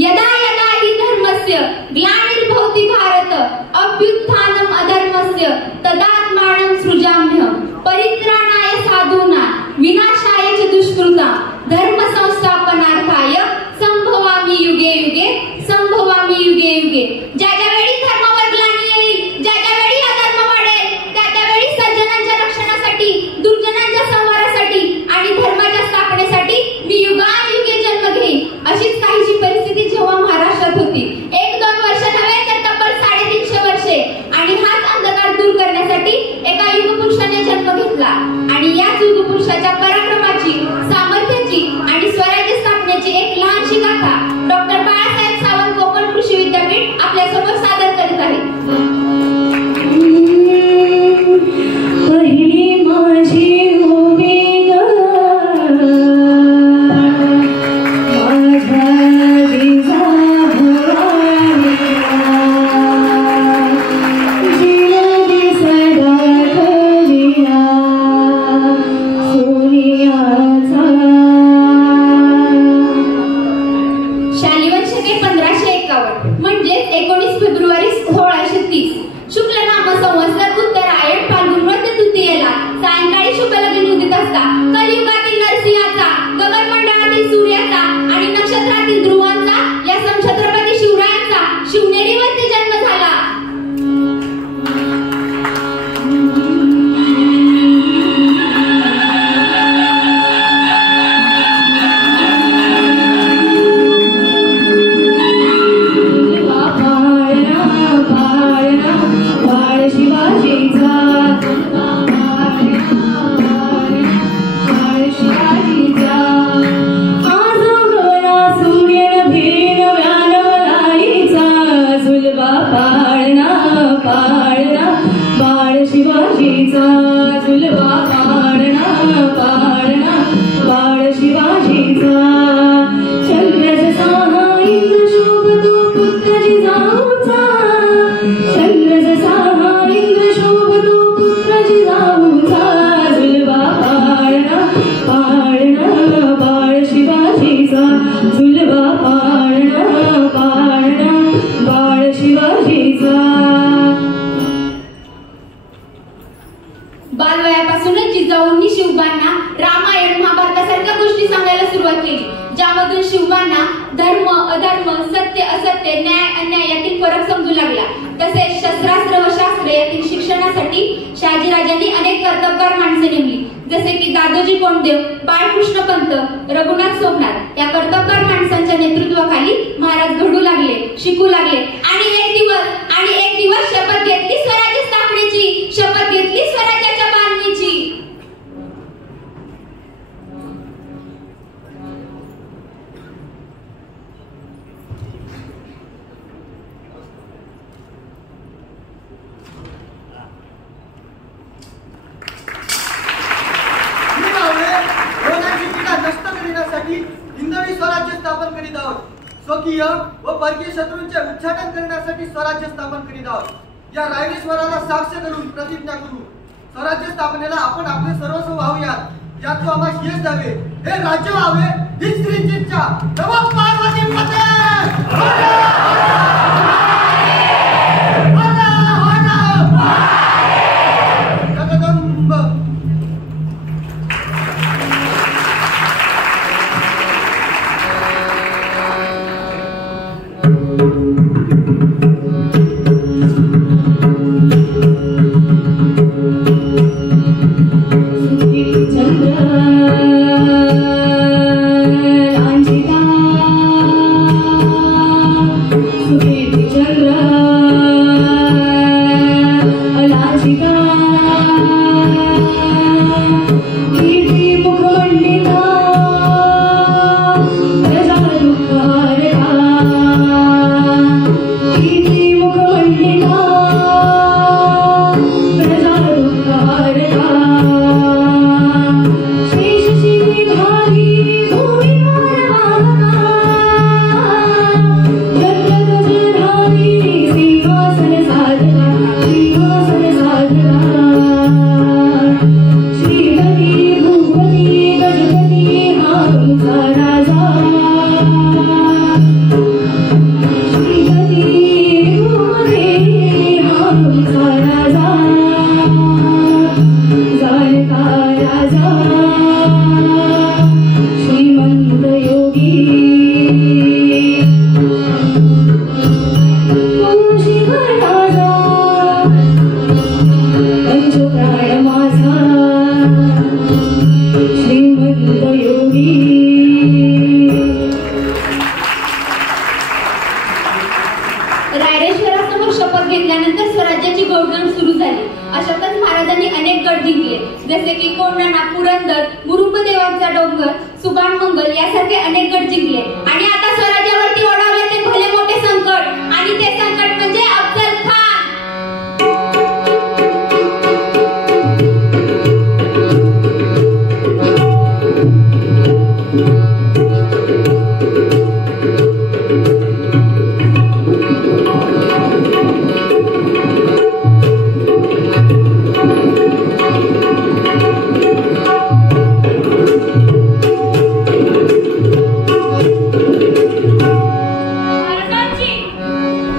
यदा यदा हि धर्मस्य ग्लानिर्भवति भारत अभ्युत्थानम् अधर्मस्य तदात्मानं सृजाम्यहं परित्राणाय साधूनां विनाशाय च दुष्कृतां धर्म संस्थापनार्थाय संभवामि युगे युगे संभवामि युगे युगे। ज्या वेळी धर्मावर ग्लानी येईल, ज्या वेळी अधर्म वाढेल, त्या वेळी सज्जनांच्या रक्षणासाठी, दुर्जनांच्या संहारासाठी आणि धर्माच्या स्थापनेसाठी मी युगायुगे जन्म घेईन। अशीच काहीशी परिस्थिती जेव्हा महाराष्ट्रात होती, 1-2 वर्ष नव्हे तर तब्बल 350 वर्षे, आणि हाच अंधकार दूर करण्यासाठी एका युगपुरुषाने जन्म घेतला आणि याच युगपुरुषाच्या पराक्रमाची, सामर्थ्याची आणि स्वराज्य स्थापनेची एक लहानशी गाथा डॉक्टर बाळासाहेब सावंत कोकण कृषी विद्यापीठ आपल्या समोर सादर करीत आहे। पहिली माझी उभी ग माझ्या जिजाऊला जिलबी सदा कविया सोनियाचा। शालिवान शके 1551 म्हणजे 19 फेब्रुवारी 1630 शुक्ल नाम संवत्सर उत्तरायण फाल्गुन वद्य तृतीयेला सायंकाळी शुभलग्न उदित असता कलियुगातील नरसिंहाचा, गगनमंडळातील सूर्याचा आणि नक्षत्रातील ध्रुवांचा या समछत्रपती शिवरायांचा शिवनेरीवरती जन्म झाला। बालवयापासूनच जिजाऊंनी शिवबांना रामायण महाभारतासारख्या गोष्टी सांगायला सुरुवात केली, ज्यामधून शिवबांना धर्म अधर्म, सत्य असत्य, न्याय अन्याय यातील फरक समजू लागला। तसेच शस्त्रास्त्र व शास्त्र यातील शिक्षणासाठी शहाजीराजांनी अनेक कर्तबगार माणसे नेमली, जसे की दादोजी कोंडदेव, बाळकृष्ण पंत, रघुनाथ सोमनाथ या कर्तबगार माणसांच्या नेतृत्वाखाली महाराज घडू लागले, शिकू लागले आणि एक दिवस शपथ घेतली स्वराज्य स्थापनेची, शपथ घेतली स्वराज्याच्या बांधणीची. हिंदवी स्वराज्य स्थापन करीत आहोत. स्वकीय व परकीय शत्रूंचे उच्चाटन करण्यासाठी स्वराज्य स्थापन करीत आहोत. या रायरेश्वराला साक्ष करून प्रतिज्ञा करू, स्वराज्य स्थापनेला आपण आपले सर्वस्व वाहूयात. यात तो आम्हाला यश द्यावे, हे राज्य व्हावे, हीच श्रींची इच्छा. नमः पार्वती माते. जगदंब. रायरेश्वरासमोर शपथ घेतल्यानंतर स्वराज्याची घोडदौड सुरू झाली. अशातच महाराजांनी अनेक गड जिंकले, जसे की कोंढाणा, पुरंदर, मुरुंबदेवांचा डोंगर, सुभान मंगल यासारखे अनेक गड जिंकले. आणि आता स्वराज्यावरती ओढावले ते भले मोठे संकट, आणि ते संकट म्हणजे अफजल खान.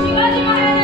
शिवाजी महाराज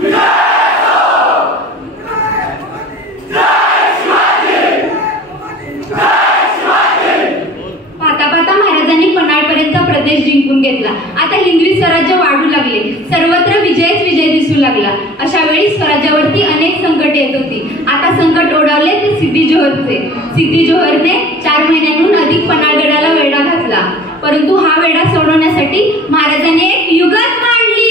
पाहता पाहता महाराजांनी पन्हाळपर्यंत प्रदेश जिंकून घेतला. आता हिंदवी स्वराज्य वाढू लागले. सर्वत्र विजयच विजय दिसू लागला. अशा वेळी स्वराज्यावरती अनेक संकट येत होती. आता संकट ओढवले ते सिद्धी जोहरचे. सिद्धी जोहरने 4 महिन्यांहून अधिक पन्हाळगडाला वेढा घातला. परंतु हा वेढा सोडवण्यासाठी महाराजांनी एक युगत मांडली.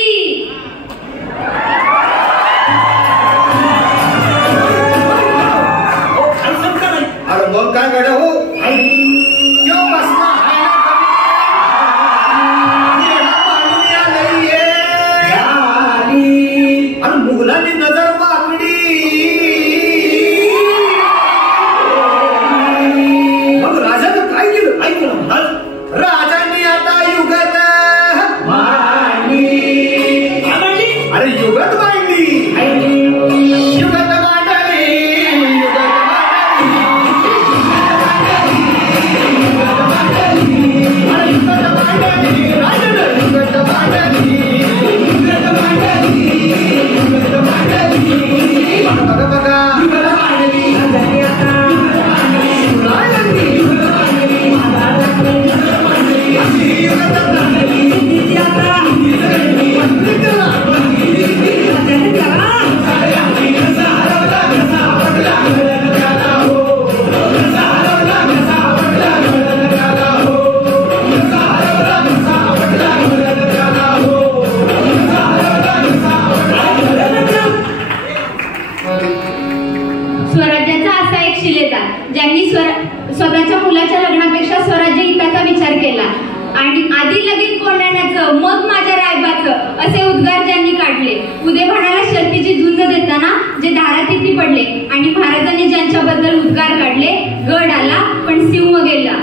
अरे मग काय गड्या हो क्यों बसना है ना मुलांनी नजर वाकडी मग राजानं काय केलं ऐकलं राजांनी आता युगत मांडली. अरे युगत मांडली युगत मांडली स्वराज्याचा असा एक शिलेदार ज्यांनी स्वतःच्या मुलाच्या लग्नापेक्षा स्वराज्य हिताचा विचार केला आणि आधी लगीन कोंडाण्याचं मग माझ्या रायबाचं असे उद्गार ज्यांनी काढले. उदेभानाला शर्तीची झुंज देताना जे दारातिथी पडले आणि महाराजांनी ज्यांच्याबद्दल उद्गार काढले. गड आला पण सिंह गेला.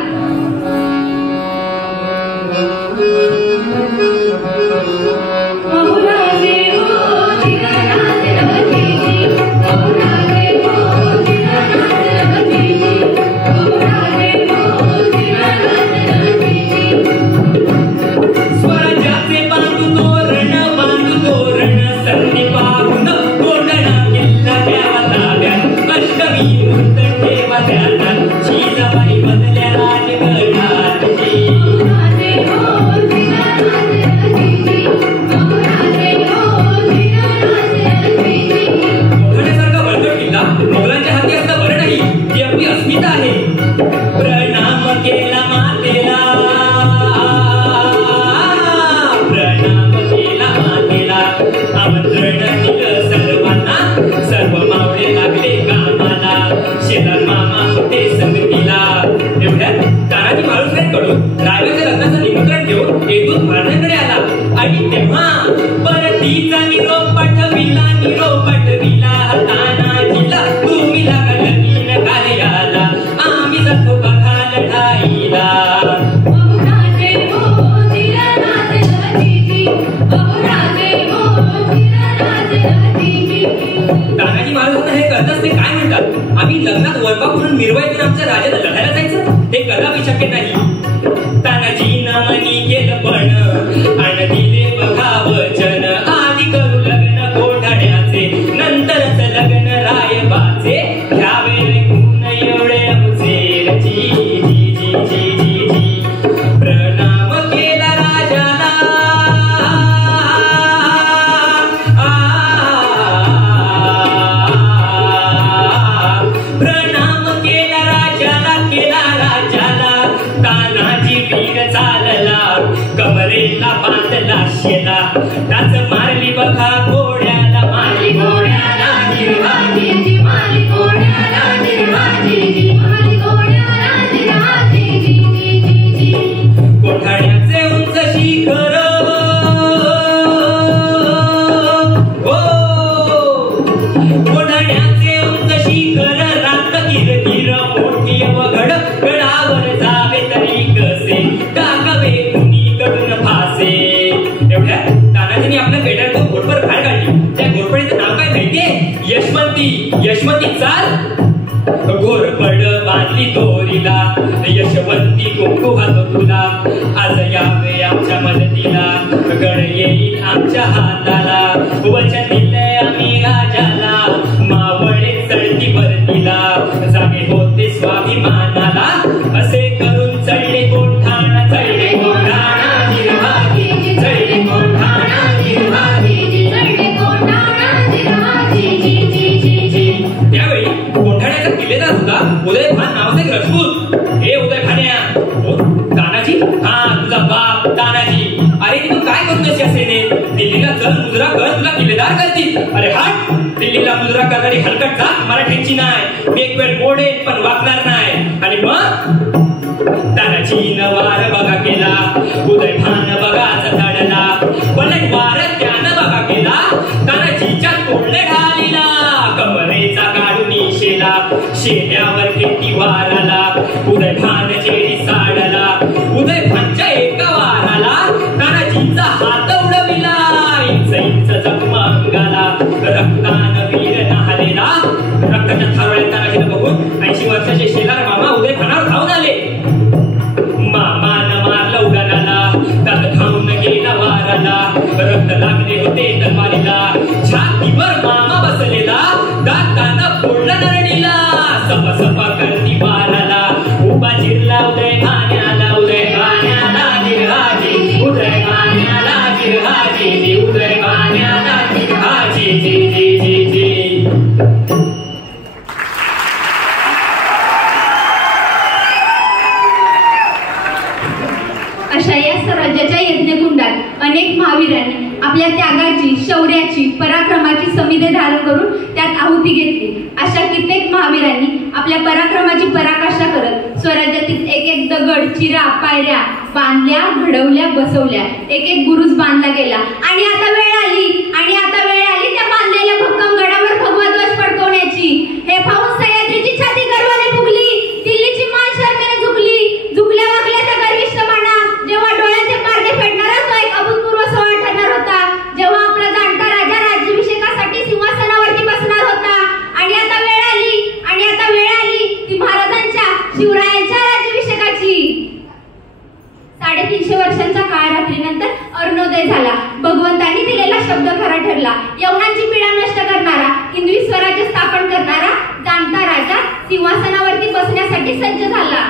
आम्ही लग्नात वरबा करून मिरवायचं आमच्या राजाला लढायला जायचं हे कदापि शक्य नाही. तानाजीनं मनी केलं पण आणि दिले बघा वचन. आधी करू लग्न कोठाड्याचे नंतरच लग्न रायबाचे. घ्यावे गुण एवढे अमुचे जी जी जी जी जी जी. प्रणाम केला राजाला प्रणाम केला राजाला केला राजाला. तानाजी वीर चालला कमरेला बांधला शेला. त्याच मारली बघा घोड्याला मारली घोड्याला निर्वाजी जी. मारली घोड्याला निर्वाजी जी. मारली घोड्याला निर्वाजी जी जी जी जी. कोठाड्याचे उंच शिखर हो कोठाड्याचे उंच शिखर रात किरकिर मोठी अवघड. गडावर जावे तरी कसे टाकावे कुणीकडून फासे. एवढ्या तानाजीने आपल्या पेट्यातून घोडपर बाहेर काढली. त्या घोरपडीचं नाव काय माहितीये? यशवंती. यशवंती चाल. घोरपड बांधली दोरीला यशवंती कुंकू घातो तुला. आज यावे आमच्या मदतीला गड येईल आमच्या हाताला. वचन दिलंय सुद्धा करणारी हलकट जात मराठ्यांची नाही. मी एक वेळ मोडेन पण वागणार नाही. आणि मग तानाजीन वार बघा केला, उदय भान बघाच तडला, पलट वार त्यानं बघा केला, तानाजीच्या तोडले ढालीला, कमरेचा काढून शेला, शेल्यावर किती वाराला, उदय भान चेरी साडला, उदय भानच्या एका वाराला तानाजीचा हात उडविला, इंच इंच जखमा अंगाला, रक्तान वीर नाहलेला. रक्ताच्या थारोळ्यात तानाजीनं बघून 80 वर्षाचे शेलार मामा उदय भानावर धावून आले. मामानं मारलं उडाणाला, त्यात धावून गेला वाराला, रक्त लागले होते तलवारीला, छातीवर मामा बसलेला, दातानं फोडलं नरणीला, सप सप करती वाराला, उभा चिरला उदय भाण्याला, उदय भाण्याला गिरहाजी, उदय भाण्याला गिरहाजी, उदय भाण्याला गिरहाजी, जी जी जी जी. अशा या स्वराज्याच्या यज्ञकुंडात अनेक महावीरांनी आपल्या त्यागाची, शौर्याची, पराक्रमाची समिधे धारण करून त्यात आहुती घेतली. अशा कित्येक महावीरांनी आपल्या पराक्रमाची पराकाष्ठा करत स्वराज्यातील एक एक दगड, चिरा, पायऱ्या बांधल्या, घडवल्या, बसवल्या. एक एक बुरुज बांधला गेला. आणि आता वेळ आली त्या बांधलेल्या भक्कम गडावर भगवा ध्वज फडकवण्याची. हे पाहून सह्याद्रीची छाती गर्वाने फुगली, दिल्लीची मान शरमेने झुकली. झुकल्या वागल्या त्या गर्विष्ठपणा, जेव्हा डोळ्याचे पारदे फेडणारा तो एक अभूतपूर्व सोहळा ठरणार होता, जेव्हा आपला जाणता राजा राज्याभिषेकासाठी सिंहासनावरती बसणार होता. आणि आता वेळ आली ती महाराजांच्या, शिवरायांच्या राज्याभिषेकाची. 350 वर्षांच्या काळरात्रीनंतर अरुणोदय झाला. भगवंतांनी दिलेला शब्द खरा ठरला. यवनांची पीडा नष्ट करणारा, हिंदवी स्वराज्य स्थापन करणारा जाणता राजा सिंहासनावरती बसण्यासाठी सज्ज झाला.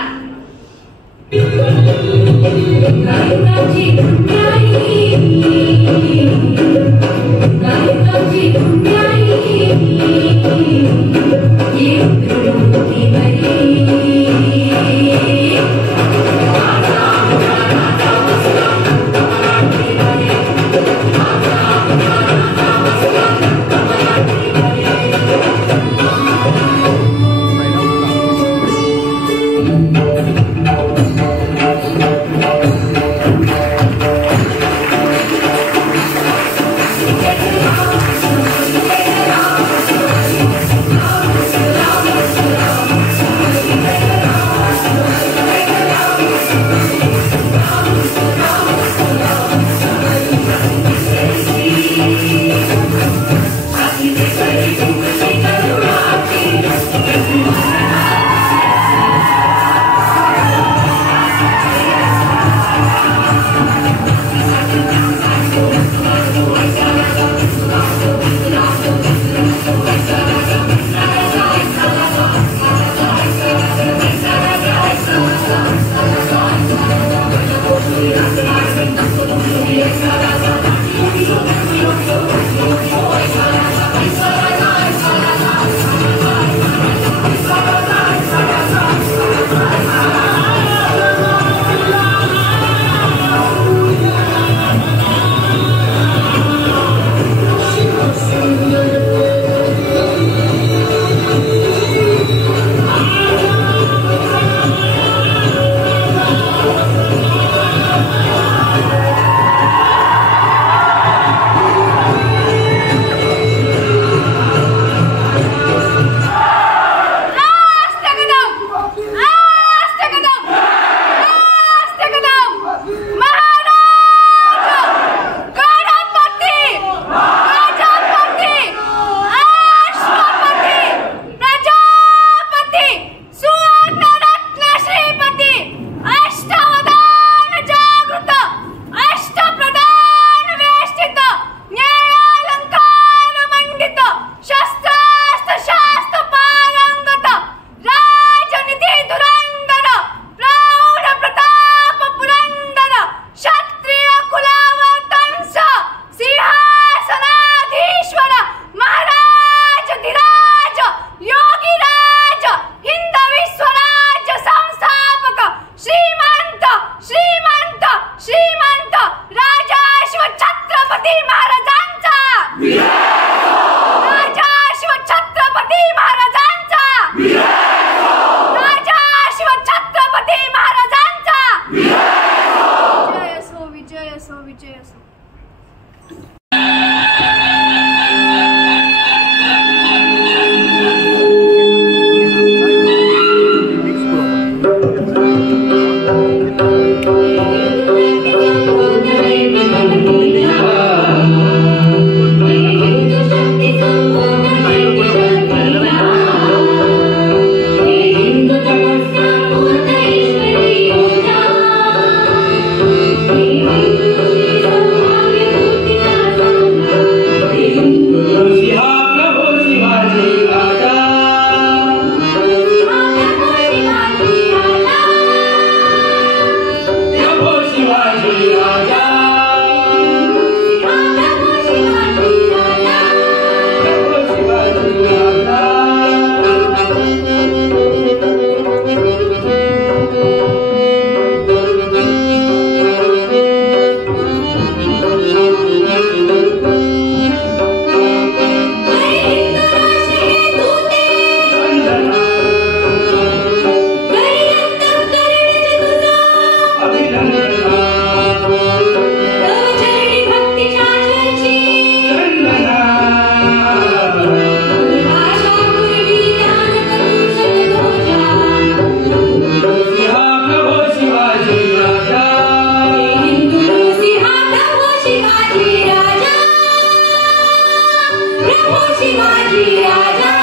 शिवाजी राजा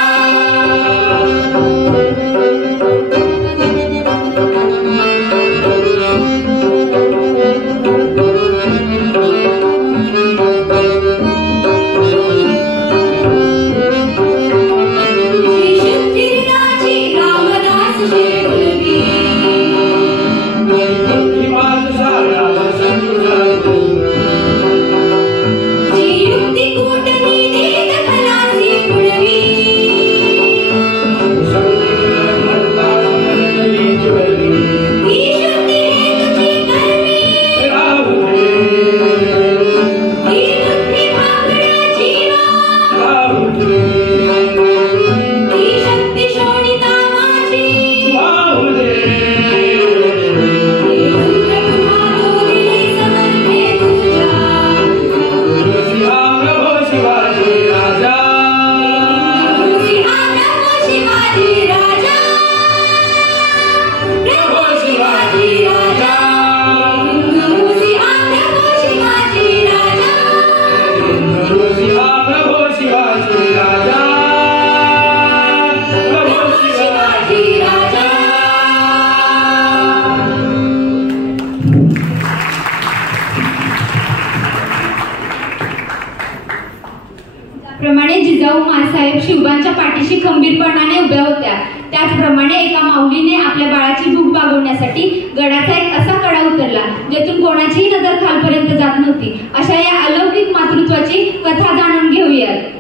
प्रमाणे जिजाऊ माँसाहेब शिवबांच्या पाठीशी खंबीरपणाने उभ्या होत्या, त्याचप्रमाणे एका माऊलीने आपल्या बाळाची भूक भागवण्यासाठी गडाचा एक असा कडा उतरला ज्यातून कोणाचीही नजर खालपर्यंत जात नव्हती. अशा या अलौकिक मातृत्वाची कथा जाणून घेऊयात.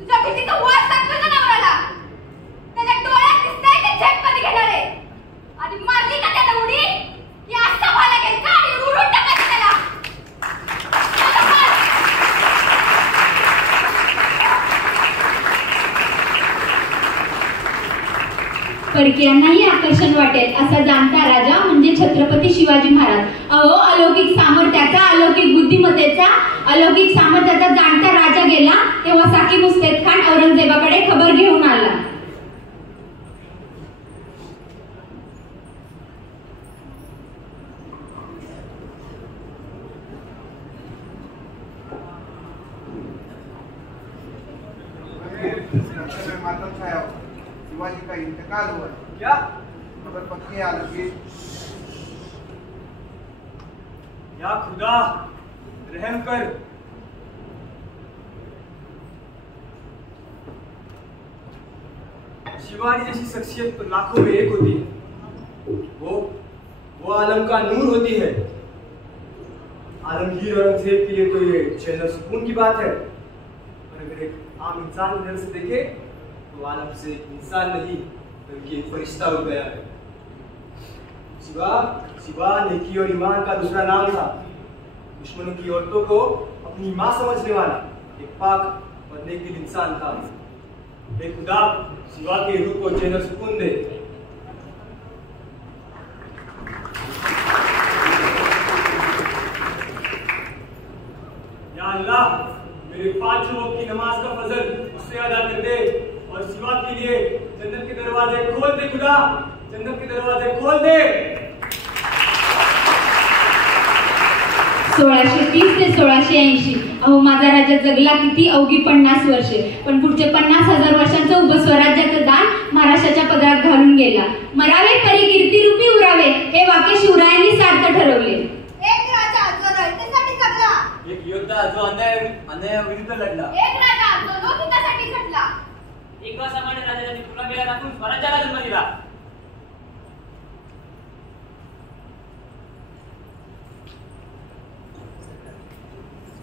तुझ्या भीतीचा वास लागतो ना नवऱ्याला. त्याच्या डोळ्यात दिसतंय ते झेप कधी घेणार आहे. आधी मारली का त्याला उडी की असा व्हायला घ्यायचा आणि उडून टाकायचं त्याला. परकीयांनाही आकर्षण वाटेल असा जाणता राजा म्हणजे छत्रपती शिवाजी महाराज. अहो, अलौकिक सामर्थ्याचा, अलौकिक बुद्धिमत्तेचा, अलौकिक सामर्थ्याचा जाणता राजा गेला तेव्हा साकीब मुस्तैद खान औरंगजेबाकडे खबर घेऊन आला. मातम छाया शिवाजी का इंतकाल हुआ. क्या खबर पक्की आ लगी. या खुदा रहम कर. शिवाजी जैसी शख्सियत तो लाखों में एक होती है. वो आलम का नूर होती है. आलमगीर औरंगजेब के लिए तो ये चैन सुकून की बात है, पर अगर एक आम इंसान नजर से देखे तो आलम से इंसान नहीं बल्कि एक फरिश्ता हो गया है. शिवा नेकी और ईमान का दूसरा नाम था. दुश्मनों की औरतों को अपनी मां समझने वाला एक पाक और नेक दिल इंसान था. हे खुदा, शिवा के रूह को चैन सुकून दे. या अल्लाह, मेरे 5 वक्त की नमाज का फजल उससे अदा कर दे और शिवा के लिए जन्नत के दरवाजे खोल दे. खुदा, जन्नत के दरवाजे खोल दे. 1630 ते 1680. अहो, माझा राजा जगला किती? अवघी 50 वर्षे. पण पुढचे 50,000 वर्षांचं उभं स्वराज्याचं दान महाराष्ट्राच्या पदरात घालून गेला. मरावे परी कीर्ती रूपी उरावे हे वाक्य शिवरायांनी सार्थ ठरवले. एक राजा जो रयतेसाठी जगला, एक योद्धा जो अन्यायाविरुद्ध लढला, एक राजा जो लोकहितासाठी झटला, एक असामान्य राजा ज्यांनी तुला मेला टाकून स्वराज्याला जन्म दिला.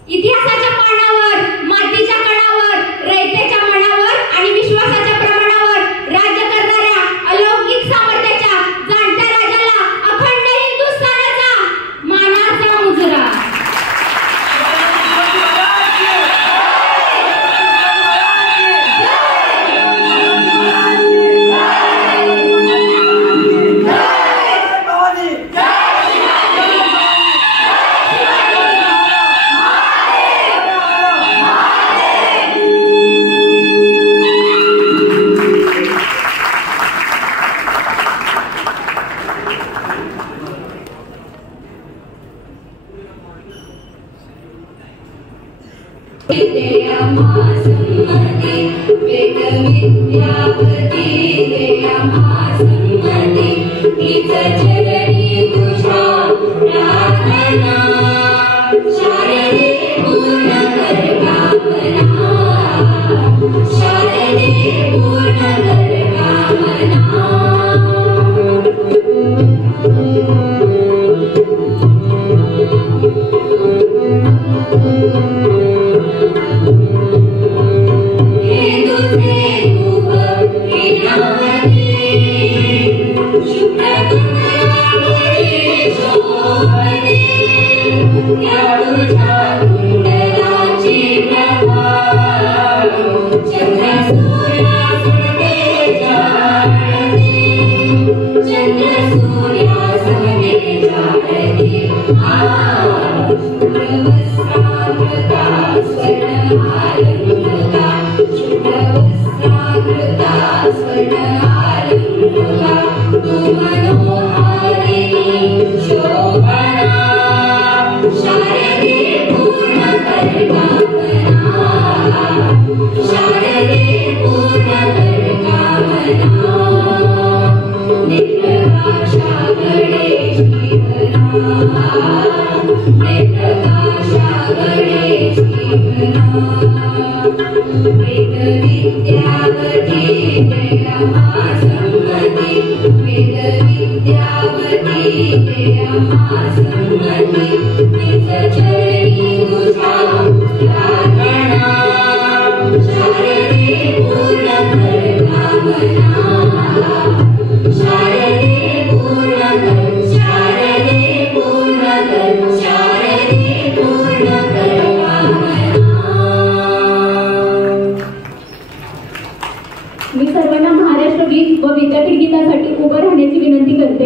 इतिहासाच्या पानावर, मातीच्या कणावर, रयतेच्या मनावर आणि विश्वासाच्या प्रमाणावर राज्य करणाऱ्या अलौकिक सामर्थ्याच्या जाणत्या राजाला अखंड हिंदुस्थानाचा मानाचा मुजरा. Share मी सर्वांना महाराष्ट्र गीत व विद्यापीठ गीतासाठी उभं राहण्याची विनंती करते.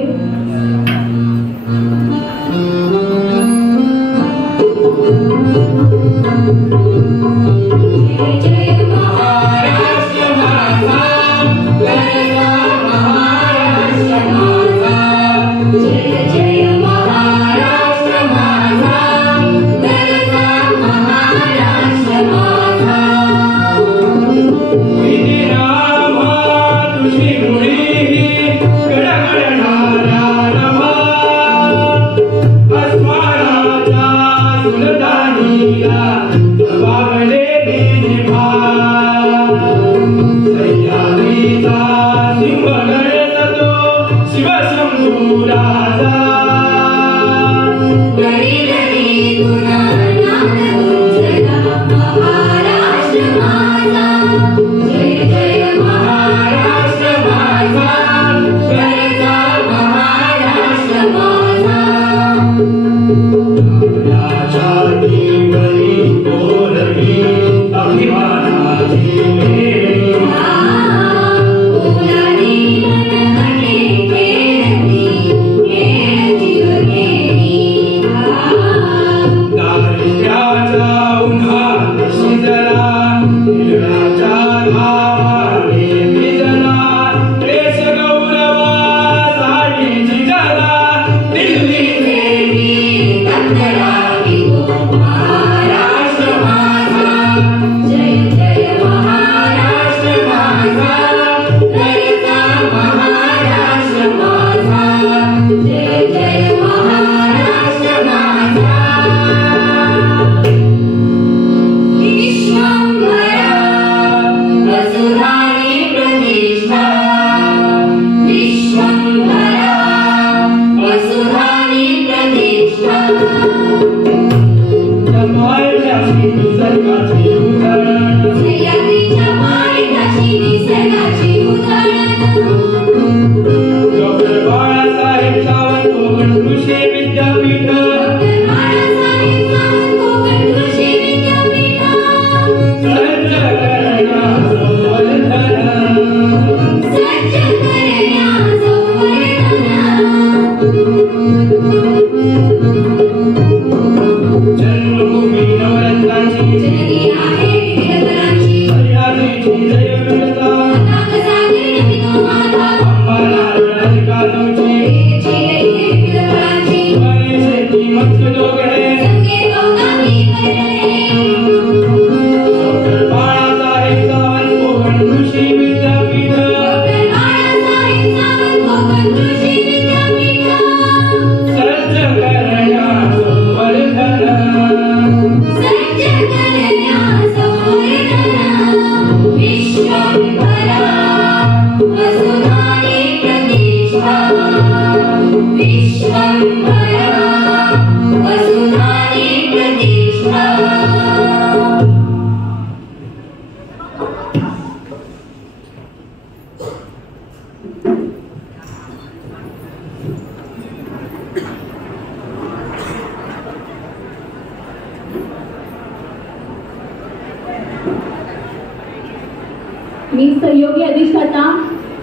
मी सहयोगी अधिष्ठाता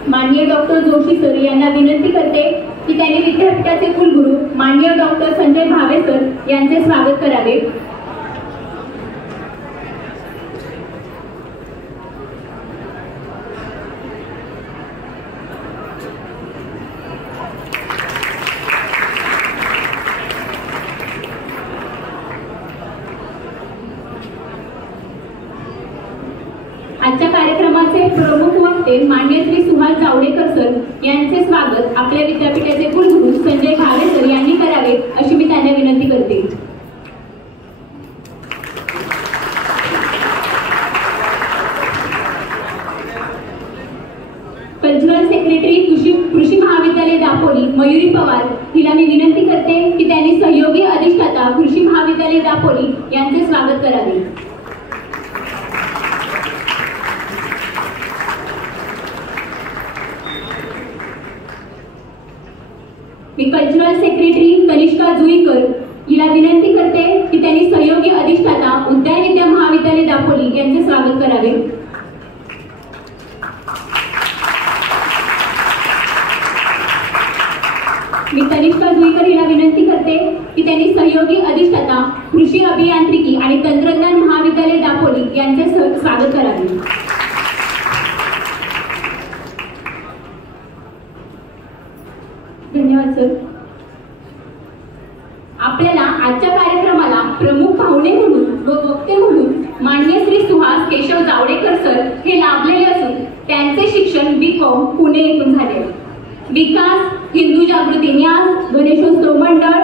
माननीय डॉक्टर जोशी सर यांना विनंती करते की त्यांनी विद्यापीठाचे कुलगुरू माननीय डॉक्टर संजय भावे सर यांचे स्वागत करावे. आजच्या कार्यक्रमाचे प्रमुख वक्ते माननीय श्री सुहास जावडेकर सर यांचे स्वागत आपल्या विद्यापीठाचे कुलगुरू संजय भावे सर यांनी करावे अशी मी त्यांना विनंती करते. कल्चरल सेक्रेटरी कृषी महाविद्यालय दापोली मयुरी पवार हिला मी विनंती करते की त्यांनी सहयोगी अधिष्ठाता कृषी महाविद्यालय दापोली यांचे स्वागत करावे. मी कल्चरल सेक्रेटरी तनिष्का जुईकर हिला विनंती करते की त्यांनी सहयोगी अधिष्ठाता उद्यान विद्या महाविद्यालय दापोली यांचे स्वागत करावे. मी तनिष्का जुईकर हिला विनंती करते की त्यांनी सहयोगी अधिष्ठाता कृषी अभियांत्रिकी आणि तंत्रज्ञान महाविद्यालय दापोली यांचे स्वागत करावे. धन्यवाद सर. आपल्याला आजच्या कार्यक्रमाला प्रमुख पाहुणे म्हणून व वक्ते म्हणून माननीय श्री सुहास केशव जावडेकर सर हे लाभलेले असून त्यांचे शिक्षण B.Com पुणे येथून झाले. विकास, हिंदू जागृती न्यास, गणेशोत्सव मंडळ,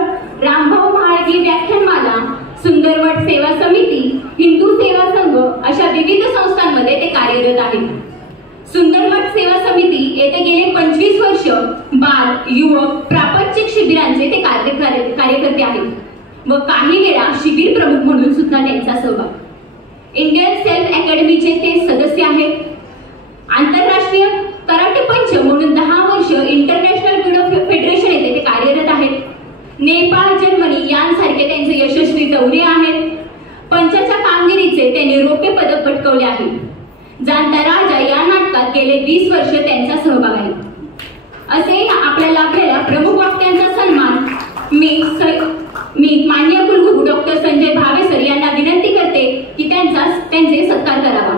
रामभाऊ म्हाळगी व्याख्यानमाला, सुंदरमठ सेवा समिती, हिंदू सेवा संघ अशा विविध संस्थांमध्ये ते कार्यरत आहेत. सुंदरमठ सेवा समिती येथे गेले 25 वर्ष बाल, युवक, प्रापंचिक शिबिरांचे ते कार्यकर्ते आहेत व काही वेळा शिबिर प्रमुख म्हणून सुद्धा त्यांचा सहभाग. इंडियन सेल्फ अकॅडमीचे ते सदस्य आहेत. आंतरराष्ट्रीय कराटे पंच म्हणून 10 वर्ष इंटरनॅशनल जुडो फेडरेशन येथे ते कार्यरत आहेत. नेपाळ, जर्मनी यांसारखे त्यांचे यशस्वी दौरे आहेत. पंचाच्या कामगिरीचे त्यांनी रौप्य पदक पटकावले आहे. जाणता राजा या नाटकात गेले 20 वर्ष त्यांचा सहभाग आहे. असे आपल्या लाभलेल्या प्रमुख वक्त्यांचा सन्मान मी माननीय कुलगुरू डॉक्टर संजय भावे सर यांना विनंती करते की त्यांचे सत्कार करावा.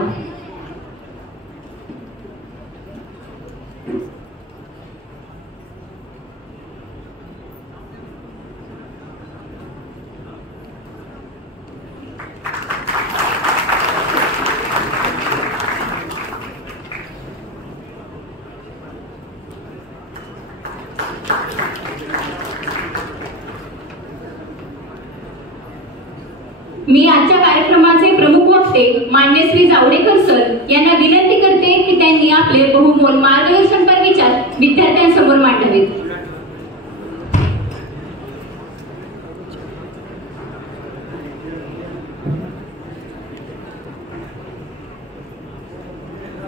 मी आजच्या कार्यक्रमाचे प्रमुख वक्ते मान्य श्री जावडेकर सर यांना विनंती करते की त्यांनी आपले बहुमोल मार्गदर्शनपर विचार विद्यार्थ्यांसमोर मांडावेत.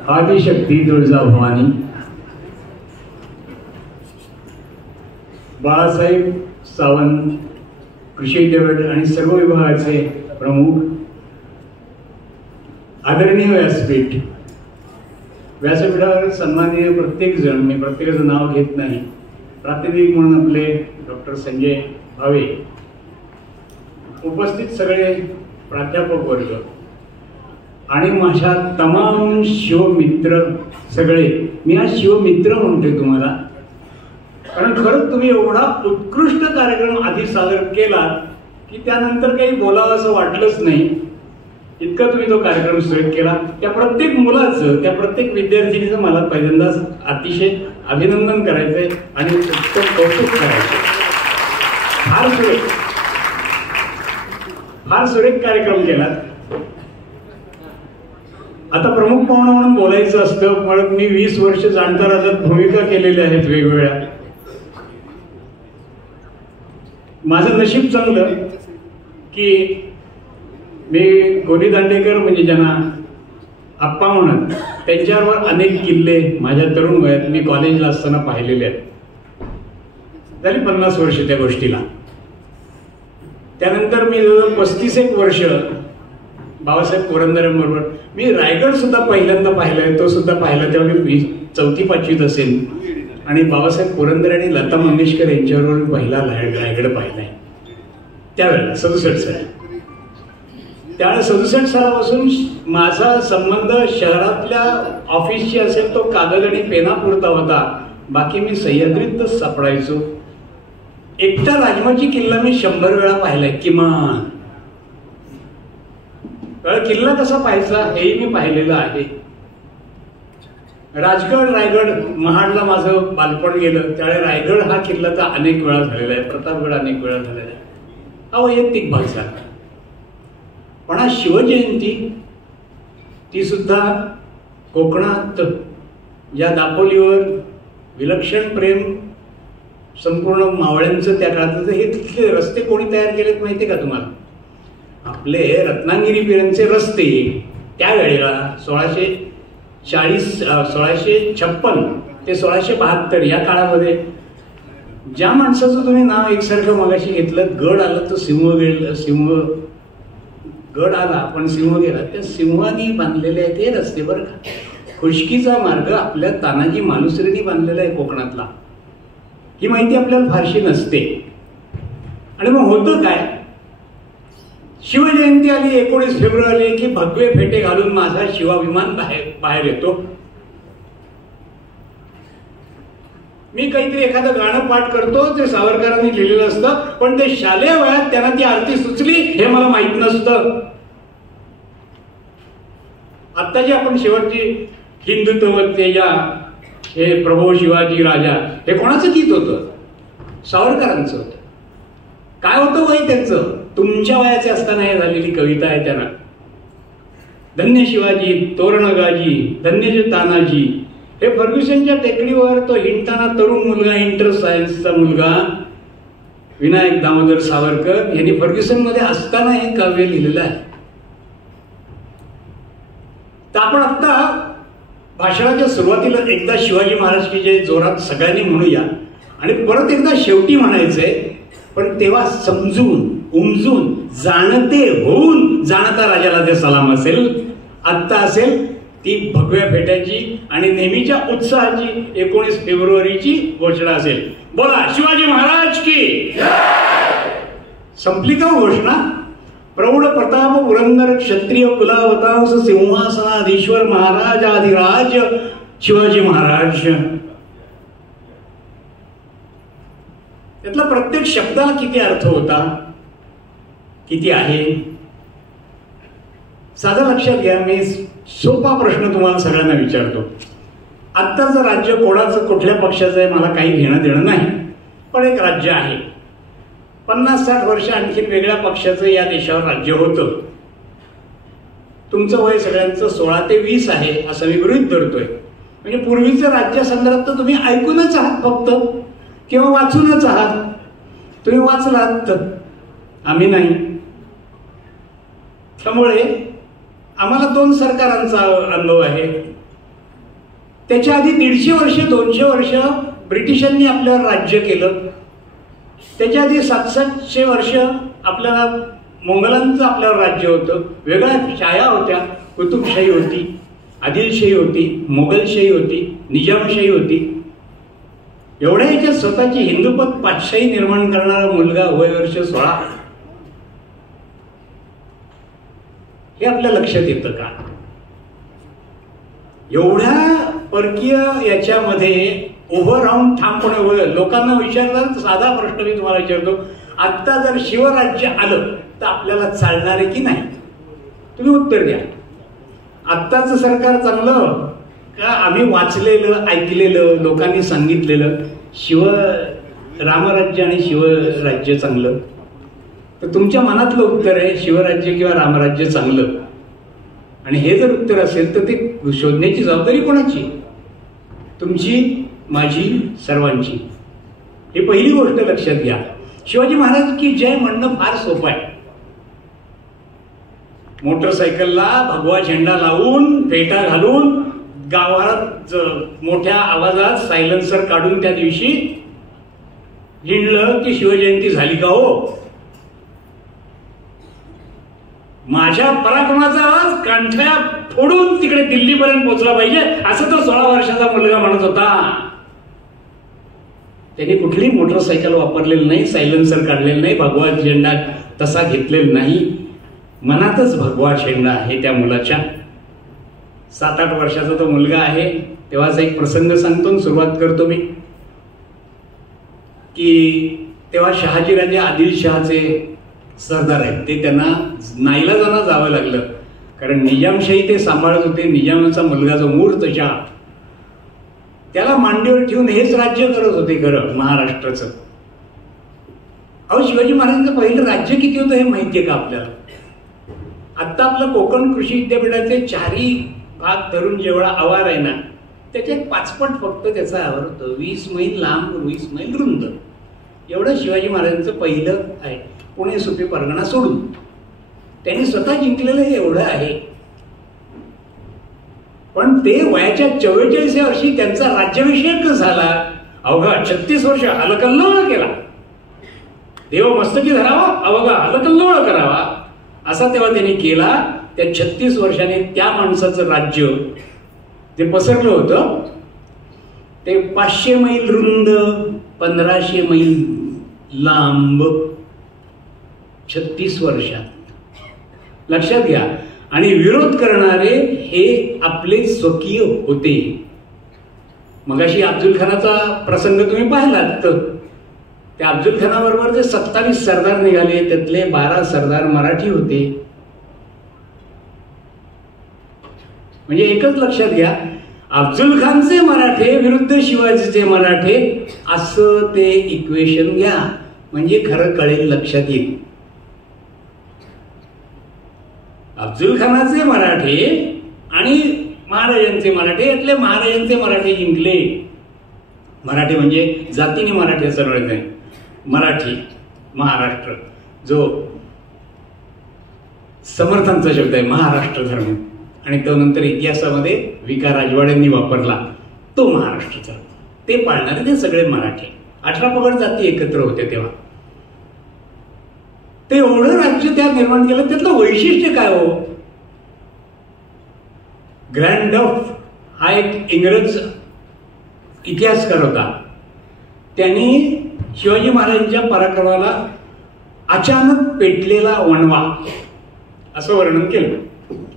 आदिशक्ती तुळजाभवानी, बाळासाहेब सावंत कृषी विद्यापीठ आणि सर्व विभागाचे प्रमुख, आदरणीय व्यासपीठ, व्यासपीठावर सन्माननीय प्रत्येक जण, मी प्रत्येकाचं नाव घेत नाही, प्रातिनिधिक म्हणून आपले डॉक्टर संजय भावे, उपस्थित सगळे प्राध्यापक वर्ग आणि माझ्या तमाम शिवमित्र सगळे, मी आज शिवमित्र म्हणतोय तुम्हाला, कारण खरंच तुम्ही एवढा उत्कृष्ट कार्यक्रम आधी सादर केला की त्यानंतर काही बोलावं असं वाटलंच नाही. इतका तुम्ही तो कार्यक्रम सुरू केला. त्या प्रत्येक मुलाचं, त्या प्रत्येक विद्यार्थिनीचं मला पहिल्यांदाच अतिशय अभिनंदन करायचंय आणि कौतुक करायचंय. फार सुरेख कार्यक्रम केला. आता प्रमुख पाहुणा म्हणून बोलायचं असतं, पण मी 20 वर्ष जाणता राजात भूमिका केलेल्या आहेत वेगवेगळ्या. माझं नशीब चांगलं की मी गोली दांडेकर म्हणजे ज्यांना आप्पा म्हणत, त्यांच्यावर अनेक किल्ले माझ्या तरुण वयात मी कॉलेजला असताना पाहिलेले आहेत. झाली 50 वर्ष त्या गोष्टीला. त्यानंतर मी जवळ 35 वर्ष बाबासाहेब पुरंदरेंबरोबर मी रायगड सुद्धा पहिल्यांदा पाहिलाय. तो सुद्धा पाहिला तेव्हा मी 4वी-5वीत असेल आणि बाबासाहेब पुरंदरे आणि लता मंगेशकर यांच्याबरोबर मी पहिला रायगड पाहिलाय त्यावेळेला 67 साली. त्यावेळेला 67 सालापासून माझा संबंध शहरातल्या ऑफिसशी असेल तो कागद आणि पेनापुरता होता. बाकी मी सह्याद्रीतच सापडायचो. एकटा राजमाची किल्ला मी 100 वेळा पाहिलाय किमान. किल्ला कसा पाहायचा हेही मी पाहिलेलं आहे. राजगड, रायगड, महाडला माझं बालपण गेलं त्यावेळेला रायगड हा किल्ला तर अनेक वेळा झालेला आहे. प्रतापगड अनेक वेळा झालेला आहे. हा वैयक्तिक भाग झाला. पण हा शिवजयंती ती सुद्धा कोकणात या दापोलीवर विलक्षण प्रेम संपूर्ण मावळ्यांचं त्या काळात. हे तिथले रस्ते कोणी तयार केलेत माहिती का तुम्हाला? आपले रत्नागिरी पिरांचे रस्ते त्यावेळेला 1656 ते 1672 या काळामध्ये ज्या माणसाचं तुम्ही नाव एकसारखं मगाशी घेतलं, गड आलं तर सिंह गेलं, गड आला पण सिंह गेला, त्या सिंहानी बांधलेले आहे ते रस्ते बरं का. खुशकीचा मार्ग आपल्या तानाजी मालुसरेंनी बांधलेला आहे कोकणातला. ही माहिती आपल्याला फारशी नसते. आणि मग होतं काय, शिवजयंती आली 19 फेब्रुवारी की भगवे फेटे घालून माझा शिवा विमान बाहेर येतो. मी काहीतरी एखादं गाणं पाठ करतो, ते सावरकरांनी लिहिलेलं असतं, पण ते शालेय वयात त्यांना ती आरती सुचली हे मला माहित नसतं. आता जे आपण शेवटची हिंदुत्व तेजा, हे प्रभू शिवाजी राजा, हे कोणाचं गीत होतं? सावरकरांचं होतं. काय होतं वय त्यांचं? तुमच्या वयाचे असताना हे झालेली कविता आहे त्यांना. धन्य शिवाजी तोरण गाजी, धन्य तानाजी. हे फर्ग्युसनच्या टेकडीवर तो हिंडताना तरुण मुलगा, इंटर सायन्सचा मुलगा विनायक दामोदर सावरकर यांनी फर्ग्युसन मध्ये असताना हे काव्य लिहिलेलं आहे. तर आपण आता भाषणाच्या सुरुवातीला एकदा शिवाजी महाराज की जय जोरात सगळ्यांनी म्हणूया आणि परत एकदा शेवटी म्हणायचंय, पण तेव्हा समजून उमजून जाणते होऊन जाणता राजाला ते सलाम असेल. आत्ता असेल ती भगव्या फेट्याची आणि नेहमीच्या उत्साहाची 19 फेब्रुवारीची घोषणा असेल. बोला शिवाजी महाराज की. संपली का घोषणा? प्रौढ प्रताप पुरंदर क्षत्रिय कुलावतांस सिंहासनाधीश्वर महाराज आदिराज शिवाजी महाराज. त्यातला प्रत्येक शब्दाला किती अर्थ होता, किती आहे, साधा लक्षात घ्या. मी सोपा प्रश्न तुम्हाला सगळ्यांना विचारतो. आत्ताचं राज्य कोणाचं, कुठल्या पक्षाचं आहे मला काही घेणं देणं नाही, पण एक राज्य आहे. 50-60 वर्ष आणखी वेगळ्या पक्षाचं या देशावर राज्य होतं. तुमचं वय सगळ्यांचं 16 ते 20 आहे असं मी गृहीत धरतोय. म्हणजे पूर्वीचं राज्यासंदर्भात तर तुम्ही ऐकूनच आहात फक्त, किंवा वाचूनच आहात. तुम्ही वाचलात, आम्ही नाही. त्यामुळे आम्हाला 2 सरकारांचा अनुभव आहे. त्याच्या आधी 150 वर्ष 200 वर्ष ब्रिटिशांनी आपल्यावर राज्य केलं. त्याच्या आधी 700 वर्ष आपल्याला मोंगलांचं आपल्यावर राज्य होतं. वेगळ्या शाया होत्या. कुतुबशाही होती, आदिलशाही होती, मोगलशाही होती, निजामशाही होती. एवढ्या ह्याच्यात स्वतःची हिंदुपत पातशाही निर्माण करणारा मुलगा, वय वर्ष 16, हे आपल्या लक्षात येतं का? एवढ्या परकीय याच्यामध्ये उभं राहून ठामपणे लोकांना विचारतात. साधा प्रश्न मी तुम्हाला विचारतो, आत्ता जर शिवराज्य आलं तर आपल्याला चालणार आहे की नाही? तुम्ही उत्तर द्या. आत्ताचं सरकार चांगलं का आम्ही वाचलेलं, ऐकलेलं, लोकांनी सांगितलेलं रामराज्य आणि शिवराज्य चांगलं? तर तुमच्या मनातलं उत्तर आहे शिवराज्य किंवा रामराज्य चांगलं. आणि हे जर उत्तर असेल तर ते शोधण्याची जबाबदारी कोणाची? तुमची, माझी, सर्वांची. ही पहिली गोष्ट लक्षात घ्या. शिवाजी महाराज की जय म्हणणं फार सोपं आहे. मोटरसायकलला भगवा झेंडा लावून, फेटा घालून, गावात मोठ्या आवाजात सायलेन्सर काढून त्या दिवशी हिंडलं की शिवजयंती झाली का हो? माझ्या पराक्रमाचा आवाज कांठ्या फोडून तिकडे दिल्लीपर्यंत पोहोचला पाहिजे असं तो 16 वर्षाचा मुलगा म्हणत होता. त्यांनी कुठली मोटरसायकल वापरलेली नाही, सायलेन्सर काढलेलं नाही, भगवा झेंडा तसा घेतलेला नाही. मनातच भगवा झेंडा आहे त्या मुलाच्या. 7-8 वर्षाचा तो मुलगा आहे. तेव्हाचा एक प्रसंग सांगतो आणि सुरुवात करतो मी. की तेव्हा शहाजीराजे आदिलशहाचे सरदार आहेत, ते त्यांना नाईलाजानं जावं लागलं, कारण निजामशाही ते सांभाळत होते. निजामाचा मुलगा जो मूर्त शाह, त्याला मांडीवर ठेवून हेच राज्य करत होते खरं महाराष्ट्राचं. अहो, शिवाजी महाराजांचं पहिलं राज्य किती होतं हे माहितीये का आपल्याला? आत्ता आपलं कोकण कृषी विद्यापीठाचे 4ही भाग धरून जेवढा आवार आहे ना, त्याच्यात 5 पट फक्त त्याचा आवार होतं. 20 मैल लांब, 20 मैल रुंद, एवढं शिवाजी महाराजांचं पहिलं आहे. पुणे सुपी परगणा सोडून त्यांनी स्वतः जिंकलेलं हे एवढं आहे. पण ते वयाच्या 44व्या वर्षी त्यांचा राज्याभिषेक झाला अवघा 36 वर्ष अलकल्लोळ केला. देव मस्तकी धरावा, अवघा अलकल्लोळ करावा, असा तेव्हा त्यांनी केला. त्या 36 वर्षाने त्या माणसाचं राज्य जे पसरलं होतं ते 500 मैल रुंद, 1500 मैल लांब 36 वर्षात. लक्षात घ्या. आणि विरोध करणारे हे आपले स्वकीय होते. मगाशी अफजल खानाचा प्रसंग तुम्ही पाहिलात. तर त्या अफजल खानाबरोबर जे 27 सरदार निघाले त्यातले 12 सरदार मराठी होते. म्हणजे एकच लक्षात घ्या, अफजल खानचे मराठे विरुद्ध शिवाजीचे मराठे असं ते इक्वेशन घ्या, म्हणजे खरं कळेल, लक्षात येईल. अफजल खानाचे मराठे आणि महाराजांचे मराठे, यातले महाराजांचे मराठे जिंकले. मराठी म्हणजे जातीने मराठी असं कळत नाही. मराठी महाराष्ट्र जो समर्थांचा शब्द आहे, महाराष्ट्र धर्म, आणि तो नंतर इतिहासामध्ये विका राजवाड्यांनी वापरला, तो महाराष्ट्राचा. ते पाळणारे ते सगळे मराठी. 18 पगड जाती एकत्र होते तेव्हा. ते एवढं राज्य त्या निर्माण केलं. त्यातलं वैशिष्ट्य काय हो? ग्रँड डफ हा एक इंग्रज इतिहासकार होता. त्यांनी शिवाजी महाराजांच्या पराक्रमाला अचानक पेटलेला वणवा असं वर्णन केलं.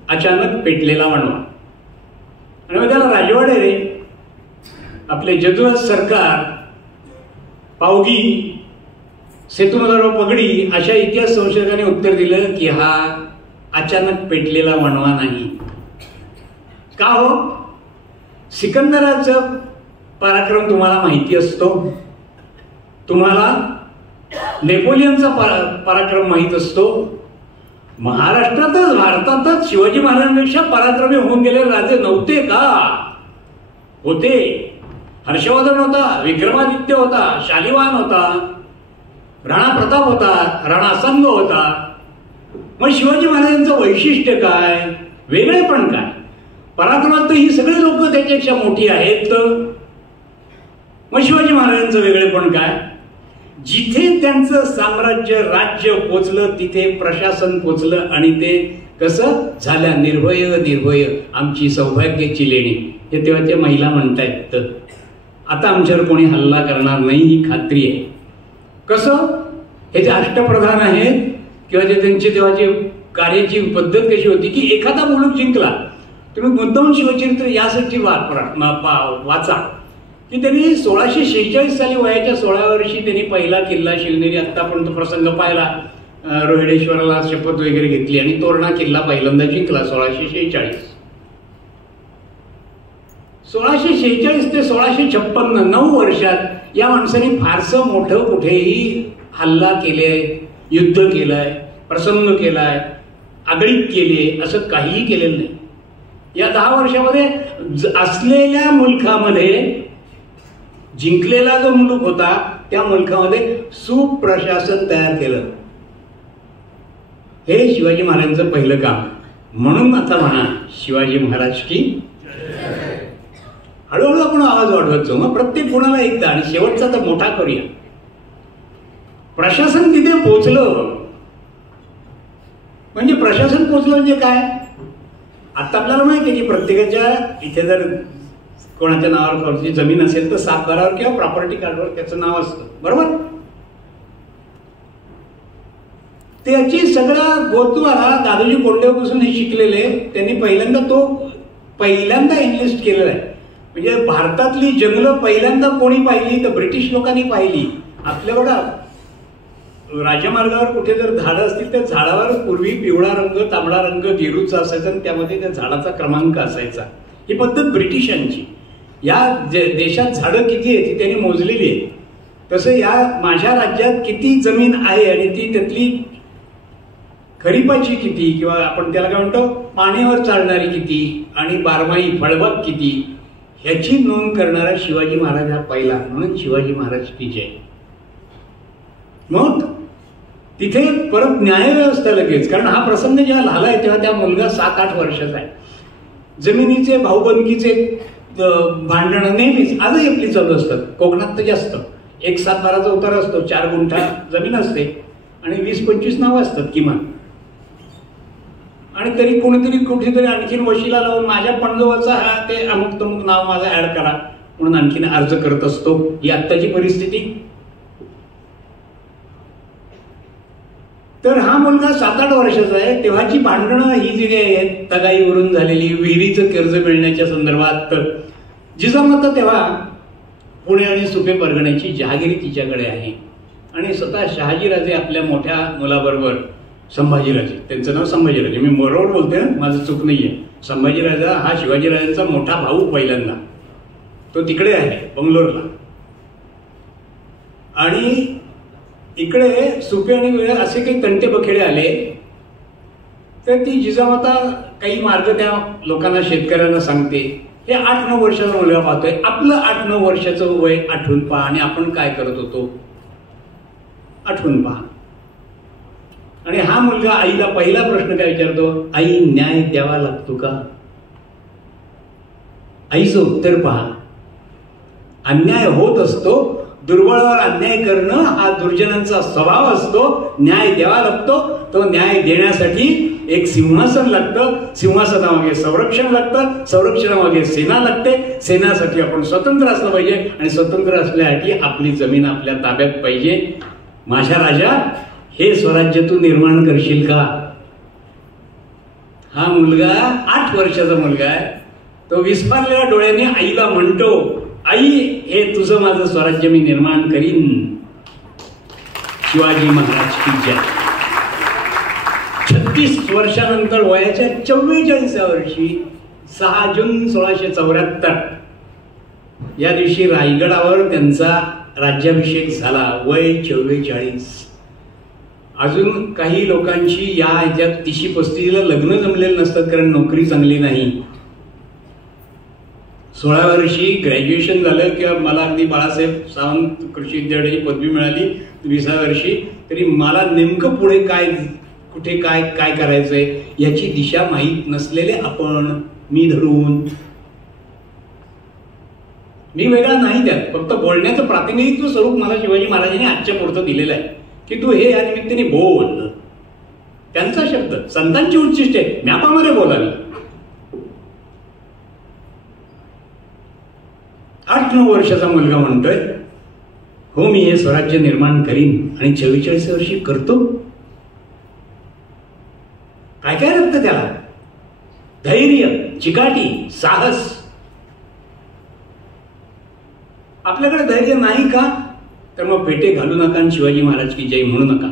अचानक पेटलेला वणवा. आणि मग त्याला राजवाडे रे, आपले जदुराज सरकार, पावगी, सेतुमदाराव पगडी अशा इतिहास संशोधकाने उत्तर दिलं की हा अचानक पेटलेला वणवा नाही. का हो? सिकंदराचं पराक्रम तुम्हाला माहिती असतो, तुम्हाला नेपोलियनचा पराक्रम माहीत असतो. महाराष्ट्रातच भारतातच शिवाजी महाराजांपेक्षा पराक्रमी होऊन गेले राजे नव्हते का? होते. हर्षवर्धन होता, विक्रमादित्य होता, शालिवाहन होता, राणा प्रताप होता, राणा संग होता. मग शिवाजी महाराजांचं वैशिष्ट्य काय, वेगळेपण काय? पराक्रमात तर ही सगळी लोक त्याच्यापेक्षा मोठी आहेत. मग शिवाजी महाराजांचं वेगळेपण काय? जिथे त्यांचं साम्राज्य राज्य पोचलं तिथे प्रशासन पोचलं. आणि ते कसं झाल्या? निर्भय निर्भय आमची सौभाग्याची लेणी, हे तेव्हाच्या महिला म्हणतायत. आता आमच्यावर कोणी हल्ला करणार नाही ही खात्री आहे. कसं? हे जे अष्टप्रधान आहेत किंवा जे त्यांची तेव्हाची कार्याची पद्धत कशी होती की एखादा मुलूक जिंकला, तुम्ही मुद्दाम शिवचरित्र यासाठी वाचा की त्यांनी 1646 साली वयाच्या 16 वर्षी त्यांनी पहिला किल्ला शिवनेरी आतापर्यंत प्रसंग पाहिला. रोहिडेश्वराला शपथ वगैरे घेतली आणि तोरणा किल्ला पहिल्यांदा जिंकला 1646. 1646 ते 1656 9 वर्षात या माणसाने फारसं मोठं कुठेही हल्ला केले, युद्ध केलंय, प्रसंग केलाय, आगळीक केली, असं काहीही केलेलं नाही. या 10 वर्षामध्ये असलेल्या मुलखामध्ये जिंकलेला जो मुलूक होता त्या मुलखामध्ये सुप्रशासन तयार केलं. हे शिवाजी महाराजांचं पहिलं काम. म्हणून आता म्हणा शिवाजी महाराज की. हळूहळू आपण आवाज वाढवत जाऊ. मग प्रत्येक गुणाला एकदा आणि शेवटचा तर मोठा करूया. प्रशासन तिथे पोचलं म्हणजे प्रशासन पोचलं म्हणजे काय? आता आपल्याला माहिती आहे की प्रत्येकाच्या इथे जर कोणाच्या नावावर जमीन असेल तर सातबारावर किंवा प्रॉपर्टी कार्डवर त्याचं नाव असतं, बरोबर? त्याची सगळा गोतवारा दादोजी कोंडदेवपासून हे शिकलेले त्यांनी पहिल्यांदा इन्व्हेस्ट केलेलं आहे. म्हणजे भारतातली जंगलं पहिल्यांदा कोणी पाहिली तर ब्रिटिश लोकांनी पाहिली. आपल्याकडं राजमार्गावर कुठे जर झाडं असतील त्या झाडावर पूर्वी पिवळा रंग, तांबडा रंग गेरूचा असायचा आणि त्यामध्ये त्या झाडाचा क्रमांक असायचा. ही पद्धत ब्रिटिशांची. या देशात झाडं किती आहेत ती त्यांनी मोजलेली आहे. तसं या माझ्या राज्यात किती जमीन आहे आणि ती त्यातली खरीपाची किती किंवा आपण त्याला काय म्हणतो पाण्यावर चालणारी किती आणि बारमाही फळबाग किती ह्याची नोंद करणारा शिवाजी महाराज हा पहिला. म्हणून शिवाजी महाराज की जय. मग तिथे परत न्यायव्यवस्था लगेच, कारण हा प्रसंग जेव्हा झालाय तेव्हा त्या मुलगा 7-8 वर्षाचा आहे. जमिनीचे भाऊबंदकीचे भांडणं नेहमीच आजही आपली चालू असतात. कोकणात तर जास्त. एक 7-12चा उतार असतो, 4 गुंठा जमीन असते आणि 20-25 नावं असतात किमान. आणि तरी कोणीतरी कुठेतरी आणखीन वशिला लावून माझ्या पणजोबाचा हा ते अमुक तमुक नाव माझं ऍड करा म्हणून आणखीन अर्ज करत असतो. ही आत्ताची परिस्थिती. तर हा मुलगा 7-8 वर्षाचा आहे तेव्हाची भांडणं ही जी आहेत तगाईवरून झालेली, विहिरीचं कर्ज मिळण्याच्या संदर्भात. जिजामाता तेव्हा पुणे आणि सुपे परगण्याची जहागिरी तिच्याकडे आहे आणि स्वतः शहाजीराजे आपल्या मोठ्या मुलाबरोबर, संभाजीराजे, त्यांचं नाव संभाजीराजे, मी बरोबर बोलते ना, माझं चूक नाहीये. संभाजीराजा हा शिवाजीराजांचा मोठा भाऊ पहिल्यांदा, तो तिकडे आहे बंगलोरला. आणि इकडे सुपे आणि वेळ असे काही तंटे बखेडे आले तर ती जिजामाता काही मार्ग त्या लोकांना, शेतकऱ्यांना सांगते. हे 8-9 वर्षाचा मुलगा पाहतोय. आपलं 8-9 वर्षाचं वय आठवून पहा आणि आपण काय करत होतो आठवून पहा. आणि हा मुलगा आईला पहिला प्रश्न काय विचारतो, आई न्याय द्यावा लागतो का? आईचं उत्तर पहा. अन्याय होत असतो, दुर्बळावर अन्याय करणं हा दुर्जनांचा स्वभाव असतो. न्याय द्यावा लागतो. तो न्याय देण्यासाठी एक सिंहासन लागतं, सिंहासनामागे संरक्षण लागतं, संरक्षणामागे सेना लागते, सेनासाठी आपण स्वतंत्र असलं पाहिजे आणि स्वतंत्र असण्यासाठी आपली जमीन आपल्या ताब्यात पाहिजे. माझ्या राजा, हे स्वराज्य तू निर्माण करशील का? हा मुलगा 8 वर्षाचा मुलगा आहे. तो विस्फारलेल्या डोळ्याने आईला म्हणतो, आई हे तुझं माझं स्वराज्य मी निर्माण करीन. शिवाजी महाराज की जय. 36 वर्षानंतर वयाच्या 44व्या वर्षी 6 जून 1674 या दिवशी रायगडावर त्यांचा राज्याभिषेक झाला. वय 44. अजून काही लोकांची या ह्याच्यात 30-35ला लग्न जमलेलं नसतात कारण नोकरी चांगली नाही. 16 वर्षी ग्रॅज्युएशन झालं किंवा मला अगदी बाळासाहेब सावंत कृषी विद्यापीठाची पदवी मिळाली 20व्या वर्षी, तरी मला नेमकं पुढे काय, कुठे काय काय करायचंय याची दिशा माहीत नसलेले आपण, मी धरून. मी वेगळा नाही त्यात, फक्त बोलण्याचं प्रातिनिधित्व स्वरूप मला शिवाजी महाराजांनी आजच्या पुरतं दिलेलं आहे की तू हे या निमित्ताने बोल. त्यांचा शब्द, संतांची उच्चिष्टे मॅपामध्ये बोलावी. 8-9 वर्षाचा मुलगा म्हणतोय, हो मी हे स्वराज्य निर्माण करीन आणि 44 वर्षी करतो. काय काय लागतं त्याला? धैर्य, चिकाटी, साहस. आपल्याकडे धैर्य नाही का? तर मग पेटे घालू नका आणि शिवाजी महाराज की जय म्हणू नका.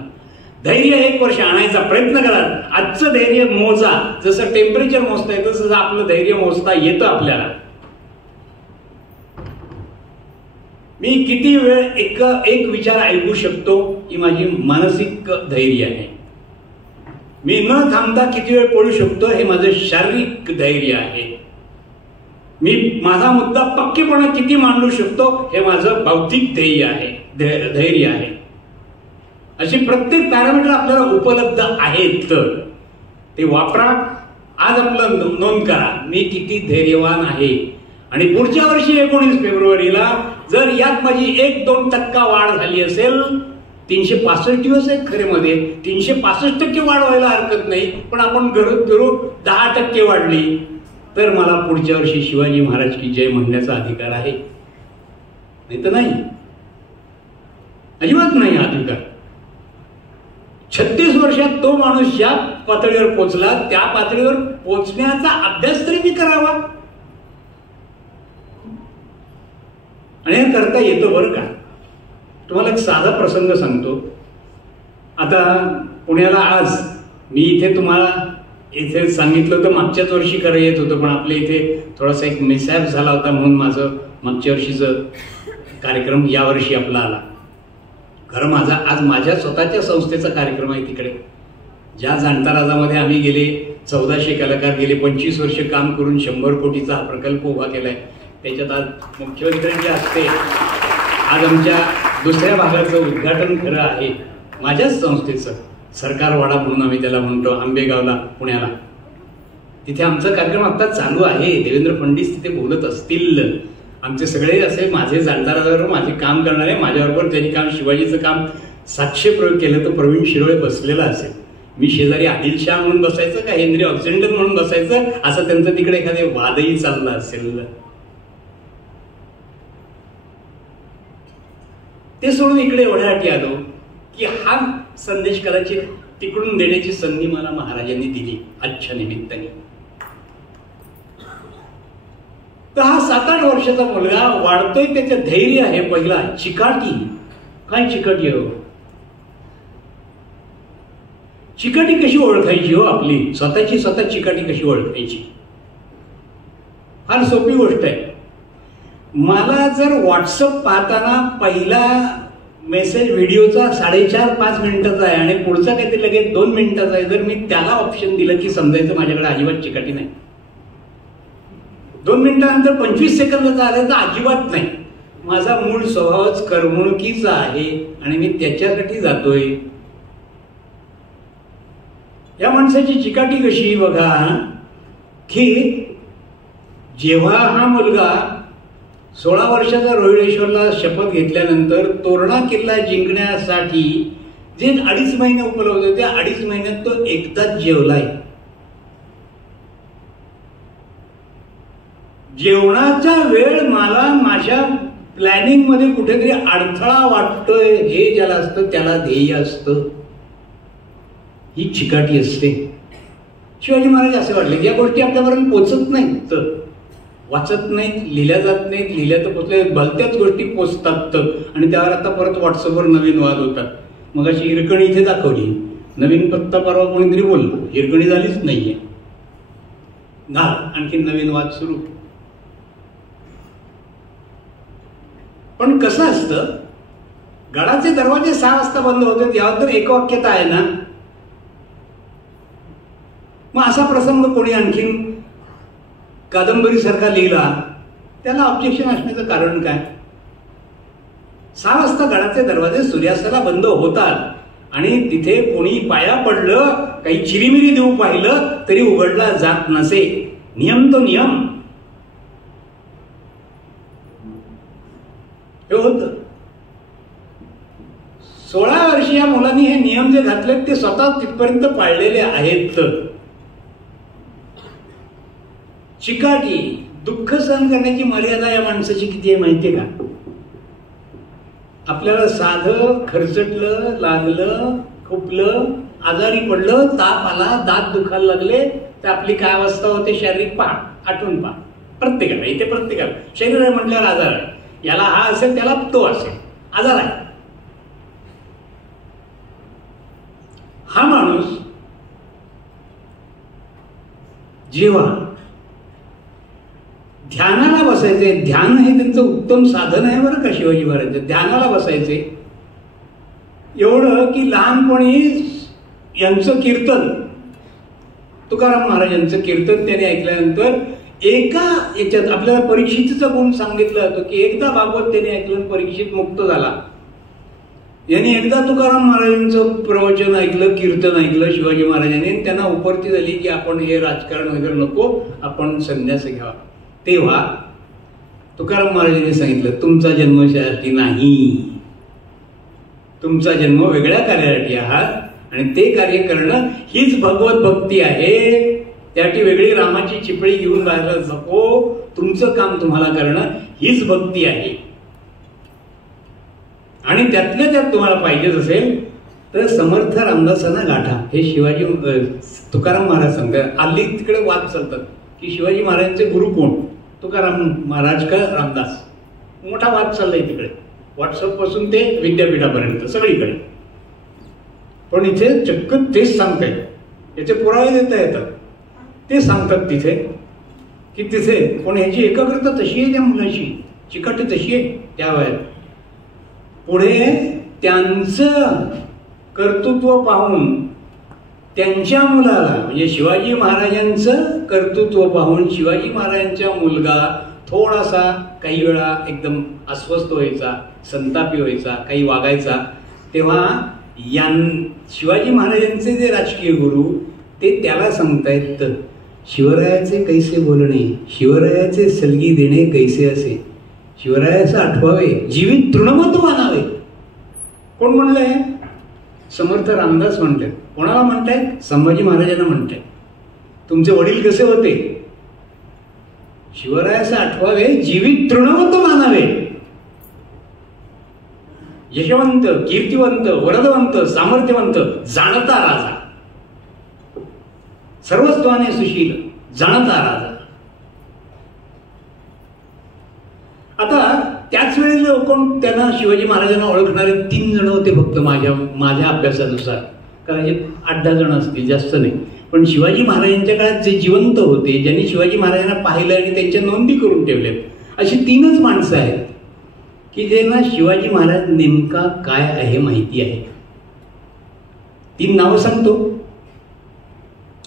धैर्य 1 वर्ष आणायचा प्रयत्न करा. आजचं धैर्य मोजा. जसं टेम्परेचर मोजता येतं तसं आपलं धैर्य मोजता येतं आपल्याला. मी किती वेळ एक विचार ऐकू शकतो ही माझी मानसिक धैर्य आहे. मी न थांबता किती वेळ पळू शकतो हे माझं शारीरिक धैर्य आहे. मी माझा मुद्दा पक्केपणा किती मांडू शकतो हे माझं बौद्धिक धैर्य आहे. अशी प्रत्येक पॅरामीटर आपल्याला उपलब्ध आहेत. ते वापरा. आज आपलं नोंद करा मी किती धैर्यवान आहे. आणि पुढच्या वर्षी 19 फेब्रुवारीला जर यात माझी 1-2% वाढ झाली असेल, 365 दिवस आहेत खरे मध्ये, 365% वाढ व्हायला हरकत नाही, पण आपण घरोघर 10% वाढली तर मला पुढच्या वर्षी शिवाजी महाराज की जय म्हणण्याचा अधिकार आहे. नाही तर नाही, अजिबात नाही अधिकार. 36 वर्षात तो माणूस ज्या पातळीवर पोहोचला त्या पातळीवर पोहोचण्याचा अभ्यास तरी मी करावा. आणि हे करता येतं बरं का. तुम्हाला एक साधा प्रसंग सांगतो. आता पुण्याला आज मी इथे तुम्हाला इथे सांगितलं होतं मागच्याच वर्षी करायला येत होतं, पण आपल्या इथे थोडासा एक मिसहॅप झाला होता म्हणून माझं मागच्या वर्षीचं कार्यक्रम यावर्षी आपला आला. खरं माझा आज माझ्या स्वतःच्या संस्थेचा कार्यक्रम आहे तिकडे. ज्या जाणता राजामध्ये आम्ही गेले 1400 कलाकार गेले 25 वर्ष काम करून 100 कोटीचा हा प्रकल्प उभा केलाय. त्याच्यात आज मुख्यमंत्र्यांचे हस्ते आज आमच्या दुसऱ्या भागाचं उद्घाटन खरं आहे माझ्याच संस्थेचं. सरकारवाडा म्हणून आम्ही त्याला म्हणतो, आंबेगावला पुण्याला. तिथे आमचा कार्यक्रम आता चालू आहे. देवेंद्र फडणवीस तिथे बोलत असतील. आमचे सगळे असे माझे जाणदाराबरोबर माझे काम करणारे, माझ्याबरोबर त्यांनी काम शिवाजीचं काम साक्ष्य प्रयोग केलं तर प्रवीण शिरोळे बसलेला असेल. मी शेजारी आदिलशाह म्हणून बसायचं का हेनरी ऑक्सिडेंटल म्हणून बसायचं, असं त्यांचं तिकडे एखादे वादही चाललं असेल. ते सोडून इकडे एवढ्यासाठी आलो की हा संदेश कदाचित तिकडून देण्याची संधी मला महाराजांनी दिली आजच्या निमित्ताने. तर हा 7-8 वर्षाचा मुलगा वाढतोय, त्याचं धैर्य आहे पहिला, चिकाटी. काय चिकाटी हो? चिकाटी कशी ओळखायची हो? आपली स्वतःची स्वतः चिकाटी कशी ओळखायची? फार सोपी गोष्ट आहे. मला जर व्हॉट्सअप पाहताना पहिला मेसेज व्हिडिओचा 4.5-5 मिनिटाचा आहे आणि पुढचा काहीतरी लगेच 2 मिनिटाचा आहे, जर मी त्याला ऑप्शन दिलं की समजायचं माझ्याकडे अजिबात चिकाटी नाही. 2 मिनिटानंतर 25 सेकंदाचा आला तर अजिबात नाही. माझा मूळ स्वभावच करमणुकीचा आहे आणि मी त्याच्यासाठी जातोय. या माणसाची चिकाटी कशी बघा की जेव्हा हा मुलगा 16 वर्षाचा रोहिडेश्वरला शपथ घेतल्यानंतर तोरणा किल्ला जिंकण्यासाठी जे 2.5 महिने उपलब्ध होते, त्या 2.5 महिन्यात तो एकदाच जेवलाय. जेवणाचा वेळ मला माझ्या प्लॅनिंग मध्ये कुठेतरी अडथळा वाटतोय, हे ज्याला असतं त्याला ध्येय असतं. ही चिकाटी असते. शिवाजी महाराज असे वाटले की या गोष्टी आपल्यापर्यंत पोचत नाहीत, वाचत नाहीत, लिहिल्या जात नाहीत. लिहिल्या तर पोचल्या भलत्याच गोष्टी पोचतात आणि त्यावर आता परत व्हॉट्सअपवर नवीन वाद होतात. मग अशी हिरकणी इथे दाखवली, नवीन पत्ता परवा कोणीतरी बोललं, हिरकणी झालीच नाहीये, आणखी नवीन वाद सुरू. पण कसं असतं, गडाचे दरवाजे 6 वाजता बंद होते, यावर तर एकवाक्यता आहे ना. मग असा प्रसंग कोणी आणखीन कादंबरी सारखा लिहिला, त्याला ऑब्जेक्शन असण्याचं कारण काय? 6 वाजता गडाचे दरवाजे सूर्यास्ताला बंद होतात आणि तिथे कोणी पाया पडलं, काही चिरीमिरी देऊ पाहिलं तरी उघडला जात नसे. नियम तो नियम हे होत. 16 वर्षीय मुलांनी हे नियम जे घातले ते स्वतः तिथपर्यंत पाळलेले आहेत. चिकाटी, दुःख सहन करण्याची मर्यादा या माणसाची किती आहे माहितीये का? आपल्याला साधं खरचटलं, लागलं, खुपलं, आजारी पडलं, ताप आला, दात दुखायला लागले तर आपली काय अवस्था होते शारीरिक? पहा, आठवून पहा. प्रत्येकाला, इथे प्रत्येकाला शरीर आहे म्हटल्यावर आजार आहे. याला हा असेल त्याला तो असेल, आजार आहे. हा माणूस जेव्हा ध्यानाला बसायचे, ध्यान हे त्यांचं उत्तम साधन आहे बरं का शिवाजी महाराज. ध्यानाला बसायचे एवढं की लहानपणी यांचं कीर्तन, तुकाराम महाराजांचं कीर्तन त्याने ऐकल्यानंतर एका याच्यात आपल्याला परीक्षितचा गुण सांगितलं होतं की एकदा भागवत त्याने ऐकलं, परीक्षित मुक्त झाला. यांनी एकदा तुकाराम महाराजांचं प्रवचन ऐकलं, कीर्तन ऐकलं शिवाजी महाराजांनी, त्यांना उपरती झाली की आपण हे राजकारण वगैरे नको, आपण संन्यास घ्यावा. तेव्हा तुकाराम महाराजांनी सांगितलं, तुमचा जन्म यासाठी नाही, तुमचा जन्म वेगळ्या कार्यासाठी आहात आणि ते कार्य करणं हीच भगवत भक्ती आहे. त्यासाठी वेगळी रामाची चिपळी घेऊन बाहेर नको, तुमचं काम तुम्हाला करणं हीच भक्ती आहे. आणि त्यातल्या त्यात तुम्हाला पाहिजेच असेल तर समर्थ रामदासांना गाठा. हे शिवाजी तुकाराम महाराज सांगतात. हल्ली तिकडे वाद चालतात की शिवाजी महाराजांचे गुरु कोण, तुकाराम महाराज का रामदास? मोठा वाद चाललाय तिकडे, व्हॉट्सअप पासून ते विद्यापीठापर्यंत सगळीकडे. पण इथे चक्क तेच सांगतायत, याचे पुरावे देता येतात. ते सांगतात तिथे की तिथे पण ह्याची एकाग्रता तशी आहे, त्या मुलाची चिकाटी तशी आहे त्या वयात. पुढे त्यांचं कर्तृत्व पाहून त्यांच्या मुलाला, म्हणजे शिवाजी महाराजांचं कर्तृत्व पाहून शिवाजी महाराजांचा मुलगा थोडासा काही वेळा एकदम अस्वस्थ व्हायचा, संतापी व्हायचा, काही वागायचा. तेव्हा शिवाजी महाराजांचे जे राजकीय गुरु ते त्याला सांगतायत शिवरायाचे कैसे बोलणे, शिवरायाचे सलगी देणे कैसे असे, शिवरायाचं आठवावे, जीवित तृणमत मानावे. कोण म्हणलंय? समर्थ रामदास म्हणतात. कोणाला म्हणतायत? संभाजी महाराजांना म्हणतायत. तुमचे वडील कसे होते? शिवरायाचे आठवावे, जीवित तृणवंत मानावे. यशवंत, कीर्तिवंत, वरदवंत, सामर्थ्यवंत, जाणता राजा, सर्वस्वाने सुशील, जाणता राजा. आता त्याच वेळेला लोक त्यांना शिवाजी महाराजांना ओळखणारे 3 जण होते फक्त माझ्या अभ्यासानुसार. कदाचित 8-10 जण असतील, जास्त नाही. पण शिवाजी महाराजांच्या काळात जे जिवंत होते, ज्यांनी शिवाजी महाराजांना पाहिलं आणि त्यांच्या नोंदी करून ठेवल्यात, अशी 3च माणसं आहेत की ज्यांना शिवाजी महाराज नेमका काय आहे माहिती आहे. 3 नावं सांगतो.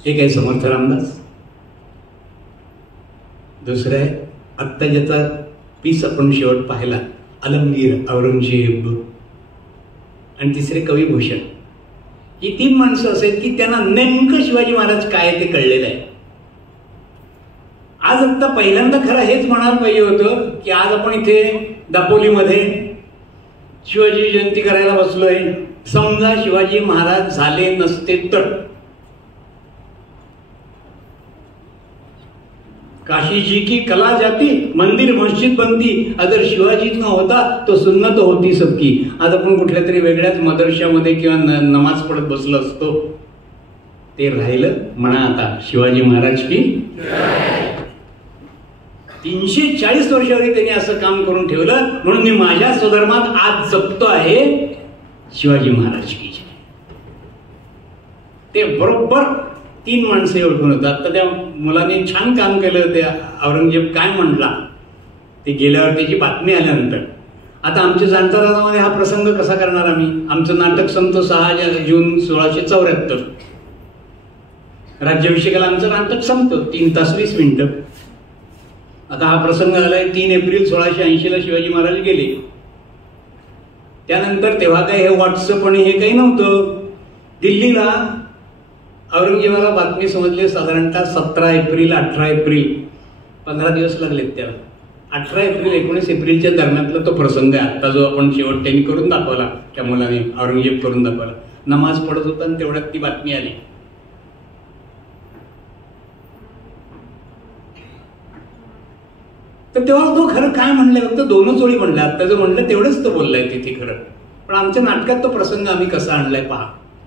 एक आहे समर्थ रामदास, दुसरं आहे आत्ता ज्याचा पीस आपण शेवट पाहिला अलमगीर औरंगजेब, आणि तिसरे कवी भूषण. ही 3 माणसं असेल की त्यांना नेमकं शिवाजी महाराज काय ते कळलेलं आहे. आज आत्ता पहिल्यांदा खरं हेच म्हणायला पाहिजे होतं की आज आपण इथे दापोलीमध्ये शिवाजी जयंती करायला बसलोय. समजा शिवाजी महाराज झाले नसते तर काशीजी की कला जाती, मंदिर मस्जिद बनती, अगर शिवाजी न होता तो सुन्नत होती सबकी. आज आपण कुठल्या तरी वेगळ्याच मदरशामध्ये किंवा नमाज पडत बसलो असतो. ते राहिलं. म्हणा आता शिवाजी महाराज की 340 वर्षावरी त्यांनी असं काम करून ठेवलं, म्हणून मी माझ्या स्वधर्मात आज जपतो आहे शिवाजी महाराज की. ते बरोबर 3 माणसं ओळखून होतात. तर त्या मुलांनी छान काम केलं. त्या औरंगजेब काय म्हणला ते गेल्यावर त्याची बातमी आल्यानंतर. आता आमच्या जाणता राजामध्ये हा प्रसंग कसा करणार आम्ही? आमचं नाटक संपतो 6 जून 1674. राज्याभिषेकाला आमचं नाटक संपतं 3 तास 20 मिनिटं. आता हा प्रसंग आलाय 3 एप्रिल 1680ला शिवाजी महाराज गेले. त्यानंतर तेव्हा काही हे व्हॉट्सअप आणि हे काही नव्हतं. दिल्लीला औरंगजेबाला बातमी समजली साधारणतः 17 एप्रिल 18 एप्रिल 15 दिवस लागलेत त्याला. 18 एप्रिल 19 एप्रिलच्या दरम्यानला तो प्रसंग आहे. आता जो आपण शेवट त्यांनी करून दाखवला, त्या मुलाने औरंगजेब करून दाखवला. नमाज पडत होता आणि तेवढ्यात ती बातमी आली. तर तेव्हा तो खरं काय म्हणलाय? फक्त 2च ओळी म्हणल्या. आता जो म्हणलं तेवढंच तो बोललाय तिथे खरं. पण आमच्या नाटकात तो प्रसंग आम्ही कसा आणलाय पहा.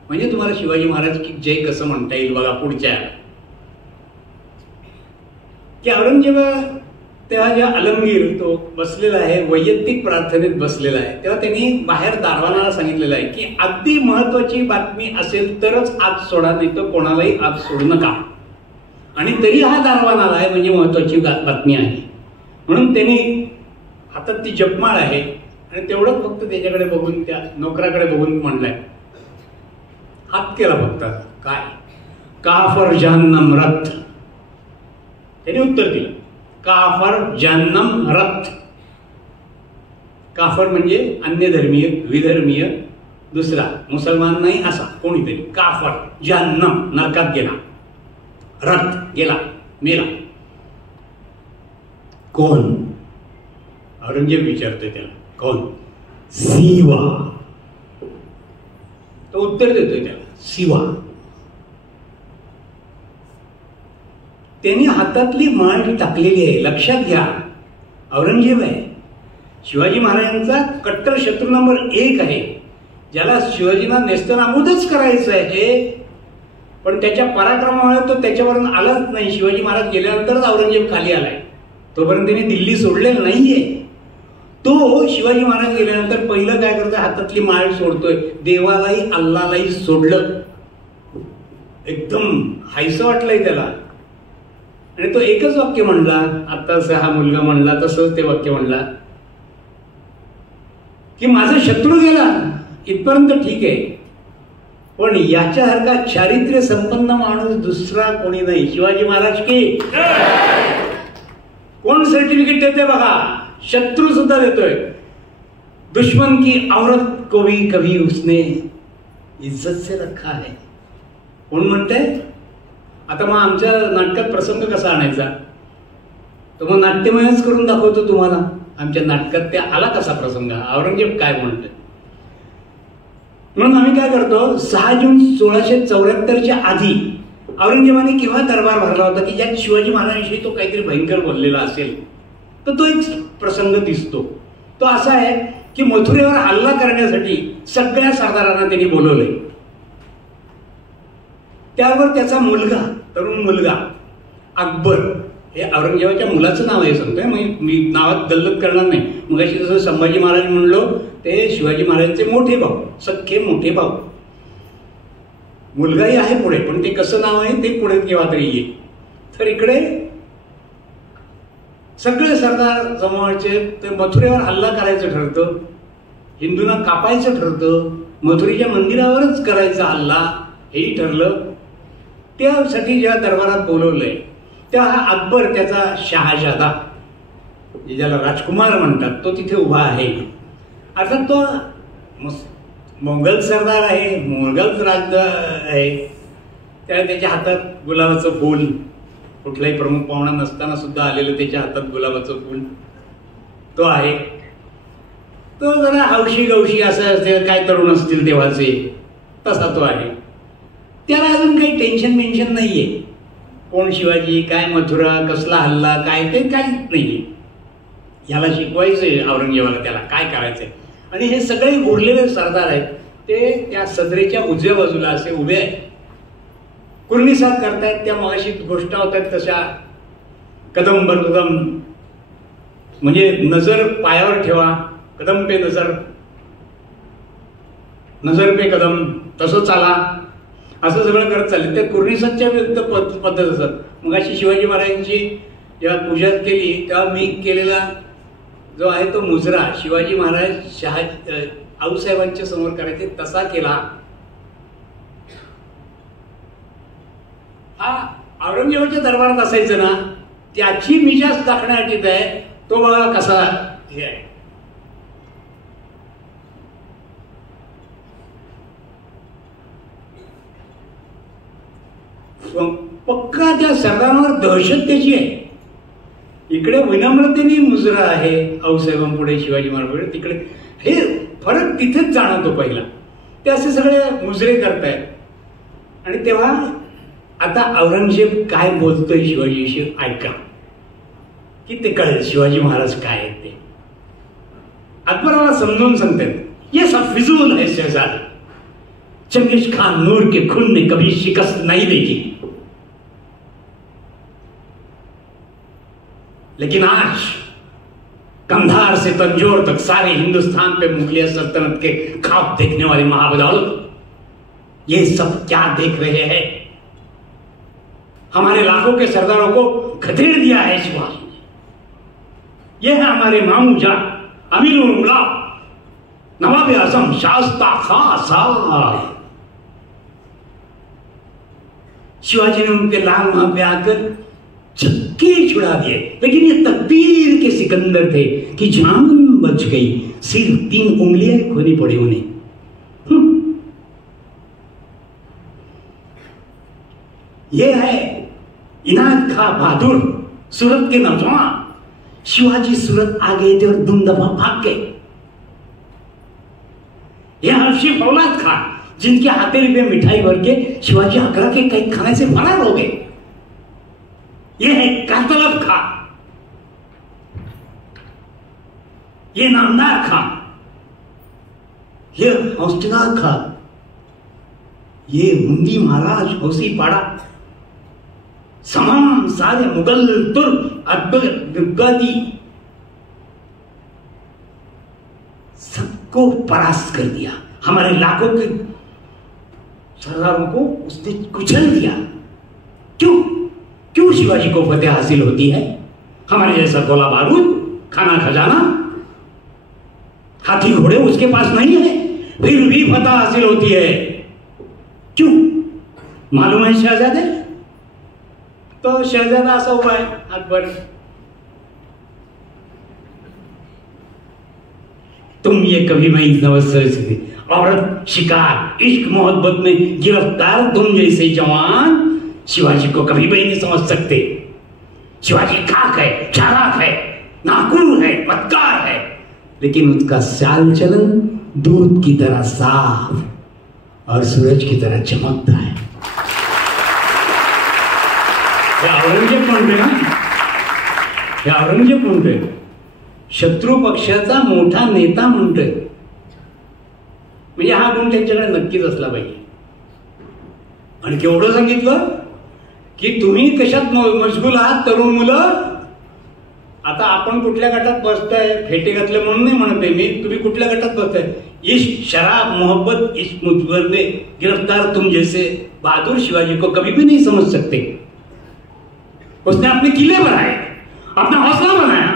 म्हणजे तुम्हाला शिवाजी महाराज की जय कसं म्हणता येईल बघा. पुढच्या की औरंगजेब तेव्हा जेव्हा अलमगीर तो बसलेला आहे, वैयक्तिक प्रार्थनेत बसलेला आहे, तेव्हा त्यांनी बाहेर दारवानाला सांगितलेलं आहे की अगदी महत्वाची बातमी असेल तरच आत सोडा, नाही तर कोणालाही आत सोडू नका. आणि तरी हा दारवान आलाय म्हणजे महत्वाची बातमी आहे. म्हणून त्यांनी हातात ती जपमाळ आहे आणि तेवढंच फक्त त्याच्याकडे बघून, त्या नोकराकडे बघून म्हणलंय, हात केला फक्त. काय? काफर जहन्नम रथ. त्याने उत्तर दिलं काफर जहन्नम रथ. काफर म्हणजे अन्य धर्मीय, विधर्मीय, दुसरा मुसलमान नाही असा कोणीतरी. काफर जहन्नम नरकात गेला, रथ गेला, मेला. कोण? औरंगजेब विचारतोय त्याला. कोण? शिवा. तो उत्तर देतोय त्याला, शिवा. त्यांनी हातातली माळ टाकलेली आहे. लक्षात घ्या, औरंगजेब आहे शिवाजी महाराजांचा कट्टर शत्रू नंबर 1 आहे, ज्याला शिवाजींना नेस्तनाबूदच करायचं आहे. पण त्याच्या पराक्रमामुळे तो त्याच्यावरून आलाच नाही. शिवाजी महाराज गेल्यानंतरच औरंगजेब खाली आलाय. तोपर्यंत त्यांनी दिल्ली सोडलेलं नाहीये. तो शिवाजी महाराज गेल्यानंतर पहिलं काय करतोय? हातातली माळ सोडतोय. देवालाही अल्लालाही सोडलं. एकदम हायसं वाटलंय त्याला. आणि तो एकच वाक्य म्हणला, आता हा मुलगा म्हणला तसंच ते वाक्य म्हणला की माझा शत्रू गेला इथपर्यंत ठीक आहे, पण याच्यासारखा चारित्र्य संपन्न माणूस दुसरा कोणी नाही. शिवाजी महाराज की कोण सर्टिफिकेट देते बघा? शत्रु सुद्धा देतोय. दुश्मन की औरत को भी कभी उसने इज्जत से रखा है. कोण म्हणते? आता मग आमच्या नाटकात प्रसंग कसा आणायचा, तर मग नाट्यमयच करून दाखवतो तुम्हाला. आमच्या नाटकात ते आला कसा प्रसंग, औरंगजेब काय म्हणतोय. म्हणून आम्ही काय करतो, 6 जून 1674च्या आधी औरंगजेबाने केव्हा दरबार भरला होता की ज्यात शिवाजी महाराजांविषयी तो काहीतरी भयंकर बोललेला असेल, तर तो एक प्रसंग दिसतो. तो असा आहे की मथुरेवर हल्ला करण्यासाठी सगळ्या सरदारांना त्यांनी बोलवलंय. त्यावर त्याचा मुलगा, तरुण मुलगा अकबर, हे औरंगजेबाच्या मुलाचं नाव आहे सांगतोय, मी नावात गल्लत करणार नाही. मगाशी जसं संभाजी महाराज म्हणलो ते शिवाजी महाराजांचे मोठे भाऊ, सख्खे मोठे भाऊ. मुलगाही आहे पुढे, पण ते कसं नाव आहे ते पुढे केव्हा तरी येईल. तर इकडे सगळे सरदार जमावचे ते मथुरेवर हल्ला करायचं ठरतं, हिंदूंना कापायचं ठरतं, मथुरेच्या मंदिरावरच करायचा हल्ला हेही ठरलं. त्यासाठी ज्या दरबारात बोलवलंय तेव्हा हा अकबर, त्याचा शहाजादा, ज्याला राजकुमार म्हणतात, तो तिथे उभा आहे. अर्थात तो मोगल सरदार आहे, मोगल राज आहे. त्याच्या हातात गुलाबाचं फूल, कुठलाही प्रमुख पाहुणा नसताना सुद्धा आलेलं त्याच्या हातात गुलाबाचं फूल तो आहे. तो जरा हौशी गवशी असं काय तरुण असतील तेव्हाचे, तसा तो आहे. त्याला अजून काही टेन्शन मेन्शन नाहीये, कोण शिवाजी, काय मथुरा, कसला हल्ला, काय ते काहीच नाहीये. ह्याला शिकवायचंय औरंगजेबाला, त्याला काय करायचंय. आणि हे सगळे उरलेले सरदार आहेत ते त्या सदरेच्या उजव्या बाजूला असे उभे आहेत, कुर्णीसाद करतायत. त्या मगाशी गोष्ट होतात तशा कदम बर कदम, म्हणजे नजर पायावर ठेवा, कदम पे नजर, नजर पे कदम, तसं चाला, असं सगळं करत चालले. त्या कुर्णीसादच्या विरुद्ध पद्धत असतात. मगाशी शिवाजी महाराजांची जेव्हा पूजा केली तेव्हा मी केलेला जो आहे तो मुजरा शिवाजी महाराज आऊसाहेबांच्या समोर करायचे तसा केला. हा औरंगजेबाच्या दरबारात असायचं ना, त्याची मिजाज दाखवण्यासाठी आहे. तो बघा कसा हे आहे. पक्का त्या सरदारांवर दहशत त्याची आहे. इकडे विनम्रतेने मुजरा आहे आऊसाहेबांपुढे, शिवाजी महाराजांपुढे, तिकडे हे फरक तिथेच जाणवतो पहिला. ते असे सगळे मुजरे करतायत. आणि तेव्हा आता औरंगजेब काय बोलतोय शिवाजीविषयी ऐका, की ते कळेल शिवाजी महाराज काय आहेत ते. अकबराला समजून सांगतात, ये सब फिजूल है शहजादे, चंगेज खान नूर के खून ने कभी शिकस्त नहीं देखी, लेकिन आज कंधार से तंजौर तक सारे हिंदुस्तान पे मुगलिया सल्तनत के ख्वाब देखने वाले महाबदौलत ये सब क्या देख रहे हैं. हमारे लाखों के सरदारों को खदेड़ दिया है शिवाजी ने. ये है हमारे मामू जान अमीर उमरा नवाब आजम शास्ता खां साहब. शिवाजी ने उनके लाल वहां पे आकर छक्के छुड़ा दिए, लेकिन ये तकदीर के सिकंदर थे कि जान बच गई, सिर्फ 3 उंगलियां खोनी पड़ी उन्हें. ये है इनायत खां बहादुर, सूरत के नौजवान. शिवाजी सूरत आ गए थे और दुम दफा भाग गए. यह हर्षी फौलाद खान, जिनके हथेली पे मिठाई भर के शिवाजी आगरा के कई खाने से फरार हो गए. यह है कातलब खान, ये नामदार खान, ये हौसलार खान, ये मुंदी महाराज हौसी पाड़ा. तमाम सारे मुगल तुर्क अकबर गद्दी सबको परास्त कर दिया. हमारे लाखों के सरदारों को उसने कुचल दिया. क्यों क्यों शिवाजी को फतेह हासिल होती है? हमारे जैसा गोला बारूद, खाना खजाना, हाथी घोड़े उसके पास नहीं है, फिर भी फतह हासिल होती है. क्यों मालूम है शहजादे? तो शहजादा असा उभा आहे अकबर. तुम ये कभी नहीं समझ सकते. औरत, शिकार, इश्क मोहब्बत में गिरफ्तार तुम जैसे जवान शिवाजी को कभी भी नहीं समझ सकते। शिवाजी खाक है, चालाक है, नाकुर है, मक्कार है, लेकिन उसका चाल चलन दूध की तरह साफ और सूरज की तरह चमकता है। औरंगजेब म्हणतोय ना, हे औरंगजेब म्हणतोय, शत्रू पक्षाचा मोठा नेता म्हणतोय, म्हणजे हा गुण त्यांच्याकडे नक्कीच असला पाहिजे. आणि केवढं सांगितलं की तुम्ही कशात मशगूल आहात तरुण मुलं. आता आपण कुठल्या गटात बसताय, फेटे घातले म्हणून नाही म्हणते मी, तुम्ही कुठल्या गटात बसताय. इश्क शराब मोहब्बत इश्क मुझ में गिरफ्तार तुम जैसे बहादुर शिवाजी को कभी भी नहीं समझ सकते. उसने अपने किले बनाए, अपना हौसला बनाया.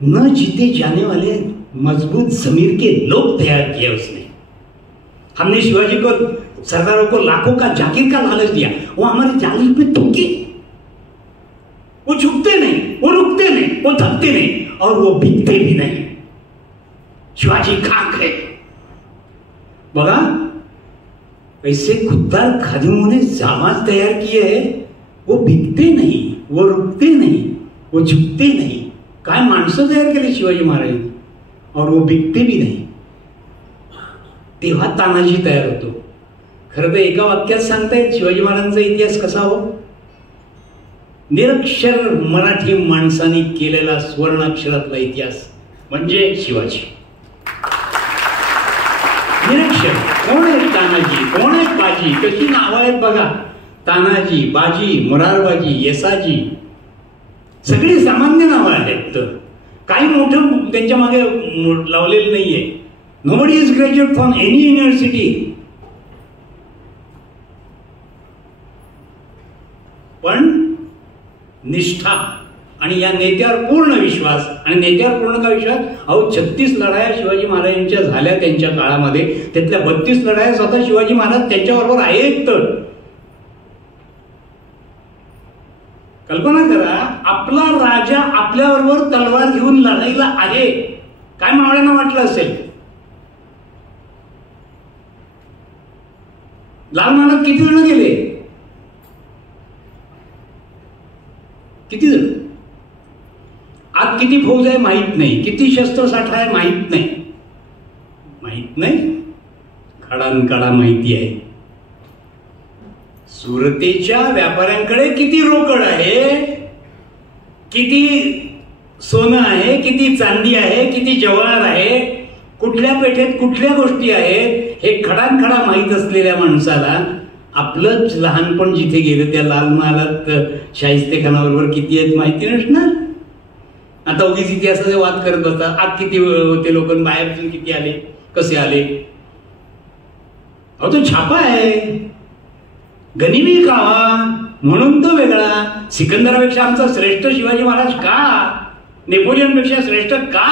न जीते जाने वाले मजबूत जमीर के लोग तैयार किए उसने. हमने शिवाजी को, सरदारों को लाखों का जागीर का लालच दिया, वो हमारे जालिम पे थूके. वो झुकते नहीं, वो रुकते नहीं, वो थकते नहीं और वो बिकते भी नहीं. शिवाजी खाक है. बघा ऐसे खुददार खादिमों ने जामाज तैयार किए हैं. वो बिकते नहीं, वो रुकते नहीं, वो झुकते नहीं. काय माणसं तयार केले शिवाजी महाराजांनी और वो बिकते भी नाही. तेव्हा तानाजी तयार होतो. खरं तर एका वाक्यात सांगतायत शिवाजी महाराजांचा इतिहास कसा हो. निरक्षर मराठी माणसांनी केलेला सुवर्णाक्षरातला इतिहास म्हणजे शिवाजी. निरक्षर कोण आहे तानाजी, कोण आहे बाजी, कशी नावं आहेत बघा. तानाजी, बाजी, मुरारबाजी, येसाजी, सगळी सामान्य नावं आहेत. काही मोठं त्यांच्या मागे लावलेलं नाहीये. Nobody is graduate from any university. पण निष्ठा आणि या नेत्यावर पूर्ण विश्वास. आणि नेत्यावर पूर्ण का विश्वास. अहो 36 लढाया शिवाजी महाराजांच्या झाल्या त्यांच्या काळामध्ये. त्यातल्या 32 लढाया स्वतः शिवाजी महाराज त्यांच्याबरोबर आहेत. कल्पना करा, आपला राजा आपल्याबरोबर तलवार घेऊन लढाईला आहे. काय मावळ्यांना वाटलं असेल. लाल महाराज किती जण गेले, किती जण. आत किती फौज आहे माहित नाही, किती शस्त्रसाठा आहे माहित नाही. माहित नाही, खडानकडा माहिती आहे. सुरतेच्या व्यापाऱ्यांकडे किती रोकड आहे, किती सोनं आहे, किती चांदी आहे, किती जवाहर आहे, कुठल्या पेठेत कुठल्या गोष्टी आहेत, हे खडानखडा माहीत असलेल्या माणसाला आपलंच लहानपण जिथे गेलं त्या लाल महालात शाहिस्तेखानाबरोबर किती आहेत माहिती नसणार. आता उगीच इतिहासाचे वाद करत बसतात. आत किती होते लोक, बाहेरचे किती आले, कसे आले. अहो तो छापा आहे, गनिमी कावा म्हणून तो वेगळा. सिकंदरापेक्षा आमचा श्रेष्ठ शिवाजी महाराज का, नेपोलियनपेक्षा श्रेष्ठ का.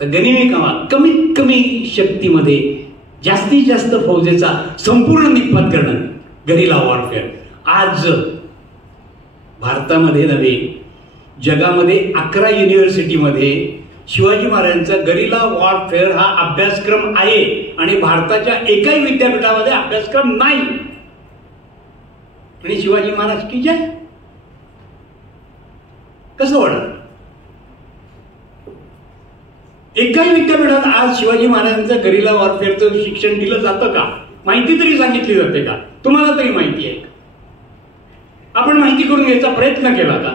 तर गनिमी कावा, कमीत कमी शक्तीमध्ये जास्तीत जास्त फौजेचा संपूर्ण निपात करणं, गरिला वॉरफेअर. आज भारतामध्ये नव्हे, जगामध्ये 11 युनिव्हर्सिटीमध्ये शिवाजी महाराजांचा गरिला वॉरफेअर हा अभ्यासक्रम आहे. आणि भारताच्या एकाही विद्यापीठामध्ये अभ्यासक्रम नाही. आणि शिवाजी महाराज की जय. कसं वाटत. एकाही विद्यापीठात आज शिवाजी महाराजांचं गरिला वॉरफेअरचं शिक्षण दिलं जातं का, माहिती तरी सांगितली जाते का, तुम्हाला तरी माहिती आहे का. आपण माहिती करून घ्यायचा प्रयत्न केला का.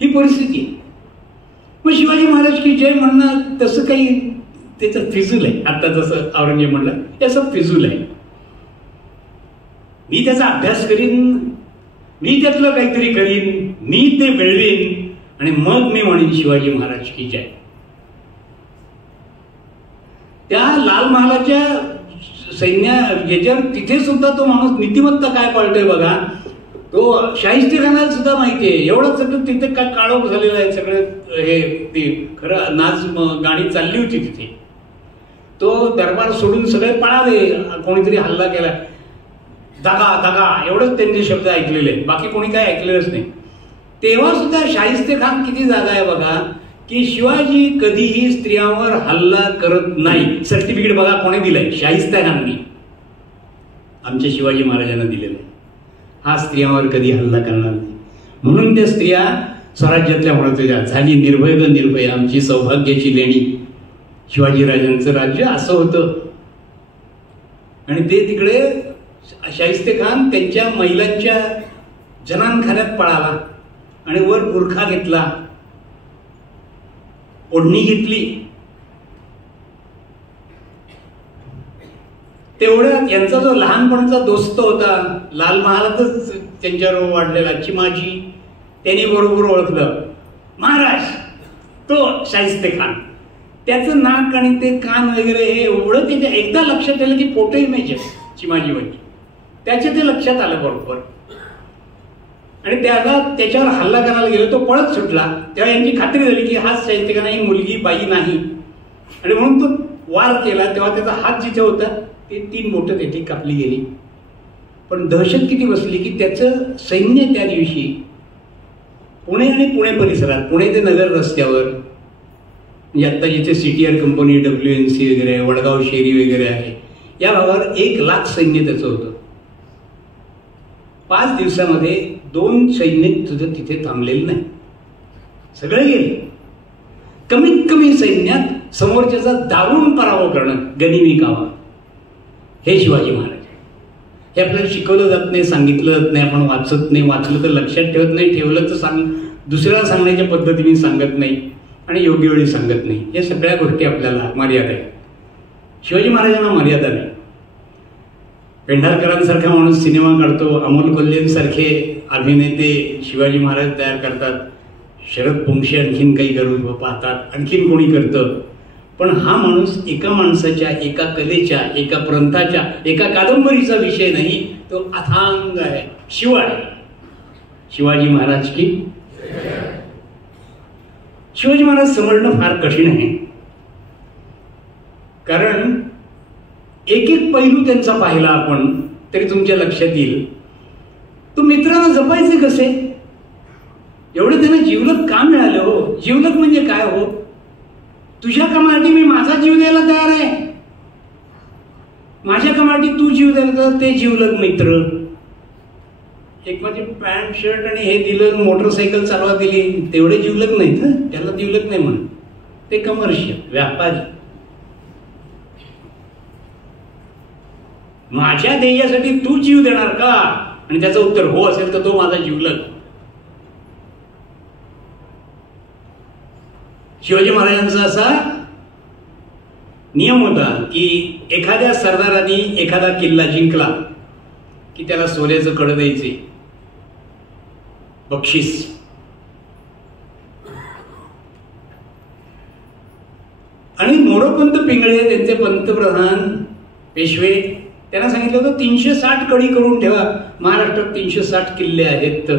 ही परिस्थिती. मग शिवाजी महाराज की जय म्हणणं तसं काही त्याचं फिजूल आहे. आता जसं औरंगजेब म्हणलं त्याचं फिजूल आहे. मी त्याचा अभ्यास करीन, मी त्यातलं काहीतरी करीन, मी ते मिळवीन आणि मग मी म्हणेन शिवाजी महाराज की जय. त्या लाल महालाच्या सैन्य याच्यावर तिथे सुद्धा तो माणूस नीतिमत्ता काय पाळतोय बघा. तो शाहिस्तेखानाला सुद्धा माहिती आहे. एवढं सगळं तिथे काय काळोख झालेलं आहे सगळं. हे ते खरं नाच गाणी चालली होती तिथे. तो दरबार सोडून सगळे पळाले. कोणीतरी हल्ला केला, दगा दगा एवढंच त्यांचे शब्द ऐकलेले, बाकी कोणी काय ऐकलेलंच नाही. तेव्हा सुद्धा शाहिस्तेखान किती जागा आहे बघा की शिवाजी कधीही स्त्रियांवर हल्ला करत नाही. सर्टिफिकेट बघा कोणी दिलंय? शाहिस्ता खाननी आमच्या शिवाजी महाराजांना दिलेलं आहे. हा स्त्रियांवर कधी हल्ला करणार नाही. म्हणून त्या स्त्रिया स्वराज्यातल्या म्हणत होत्या, झाली निर्भय ग निर्भय आमची सौभाग्याची लेणी. शिवाजीराजांचं राज्य असं होतं. आणि ते तिकडे शाहिस्ते खान त्यांच्या महिलांच्या जनानखान्यात पळाला आणि वर बुरखा घेतला, ओढणी घेतली. तेवढ्यात यांचा जो लहानपणाचा दोस्त होता, लाल महालातच त्यांच्याबरोबर वाढलेला चिमाजी, त्यांनी बरोबर ओळखलं, महाराज तो शाहिस्ते खान. त्याचं नाक आणि ते कान वगैरे हे एवढं त्याच्या एकदा लक्षात आलं की फोटो इमेज आहे चिमाजीवरची, त्याच्या ते लक्षात आलं बरोबर. आणि त्याला त्याच्यावर हल्ला करायला गेलो, तो पळत सुटला. तेव्हा यांची खात्री झाली की हाच शाहिस्ते खान, ही मुलगी बाई नाही. आणि म्हणून तो वार केला. तेव्हा त्याचा हात जिथे होता ते 3 बोटं तेथे कापली गेली. पण दहशत किती बसली की त्याचं सैन्य त्या दिवशी पुणे आणि पुणे परिसरात, पुणे ते नगर रस्त्यावर, म्हणजे आत्ता जिथे CTR कंपनी, WNC वगैरे, वडगाव शेरी वगैरे आहे, या भागावर 1 लाख सैन्य त्याचं होतं. 5 दिवसामध्ये 2 सैनिक सुद्धा तिथे थांबलेले नाही, सगळे गेले. कमीत कमी सैन्यात समोरच्याचा दारुण पराभव करणं, गनिमी कावा, हे शिवाजी महाराज. हे आपल्याला शिकवलं जात नाही, सांगितलं जात नाही, आपण वाचत नाही, वाचलं तर लक्षात ठेवत नाही, ठेवलं तर दुसऱ्याला सांगण्याच्या पद्धतीने सांगत नाही आणि योग्य वेळी सांगत नाही. या सगळ्या गोष्टी आपल्याला मर्यादा आहेत. शिवाजी महाराजांना मर्यादा नाही. पेंढारकरांसारखा माणूस सिनेमा काढतो, अमोल कोल्हेंसारखे अभिनेते शिवाजी महाराज तयार करतात, शरद पोंक्षे आणखीन काही करू पाहतात, आणखीन कोणी करतं. पण हा माणूस एका माणसाच्या, एका कलेच्या, एका प्रंथाच्या, एका कादंबरीचा विषय नाही, तो अथांग आहे. शिवाय शिवाजी महाराज की शिवाजी महाराज समजणं फार कठीण आहे. कारण एक एक पैलू त्यांचा पाहिला आपण तरी तुमच्या लक्षात येईल. तो मित्रांना जपायचे कसे, एवढं त्यांना जिवलग का मिळालं हो? जिवलग म्हणजे काय हो? तुझ्या कामासाठी मी माझा जीव द्यायला तयार आहे, माझ्या कामासाठी तू जीव द्यायला तर ते जिवलग मित्र. एक माझी पॅन्ट शर्ट आणि हे दिलं, मोटरसायकल चालवा दिली, तेवढे जिवलग नाहीत. त्याला जिवलग नाही म्हणून, ते कमर्शियल व्यापारी. माझ्या ध्येयासाठी तू जीव देणार का? आणि त्याचं उत्तर हो असेल तर तो माझा जिवलग. शिवाजी महाराजांचा असा नियम होता की एखाद्या सरदाराने एखादा किल्ला जिंकला की त्याला सोन्याचं कड द्यायचे बक्षीस. आणि मोरोपंत पिंगळे त्यांचे पंतप्रधान पेशवे, त्यांना सांगितलं होतं 360 कडी करून ठेवा. महाराष्ट्रात 360 किल्ले आहेत,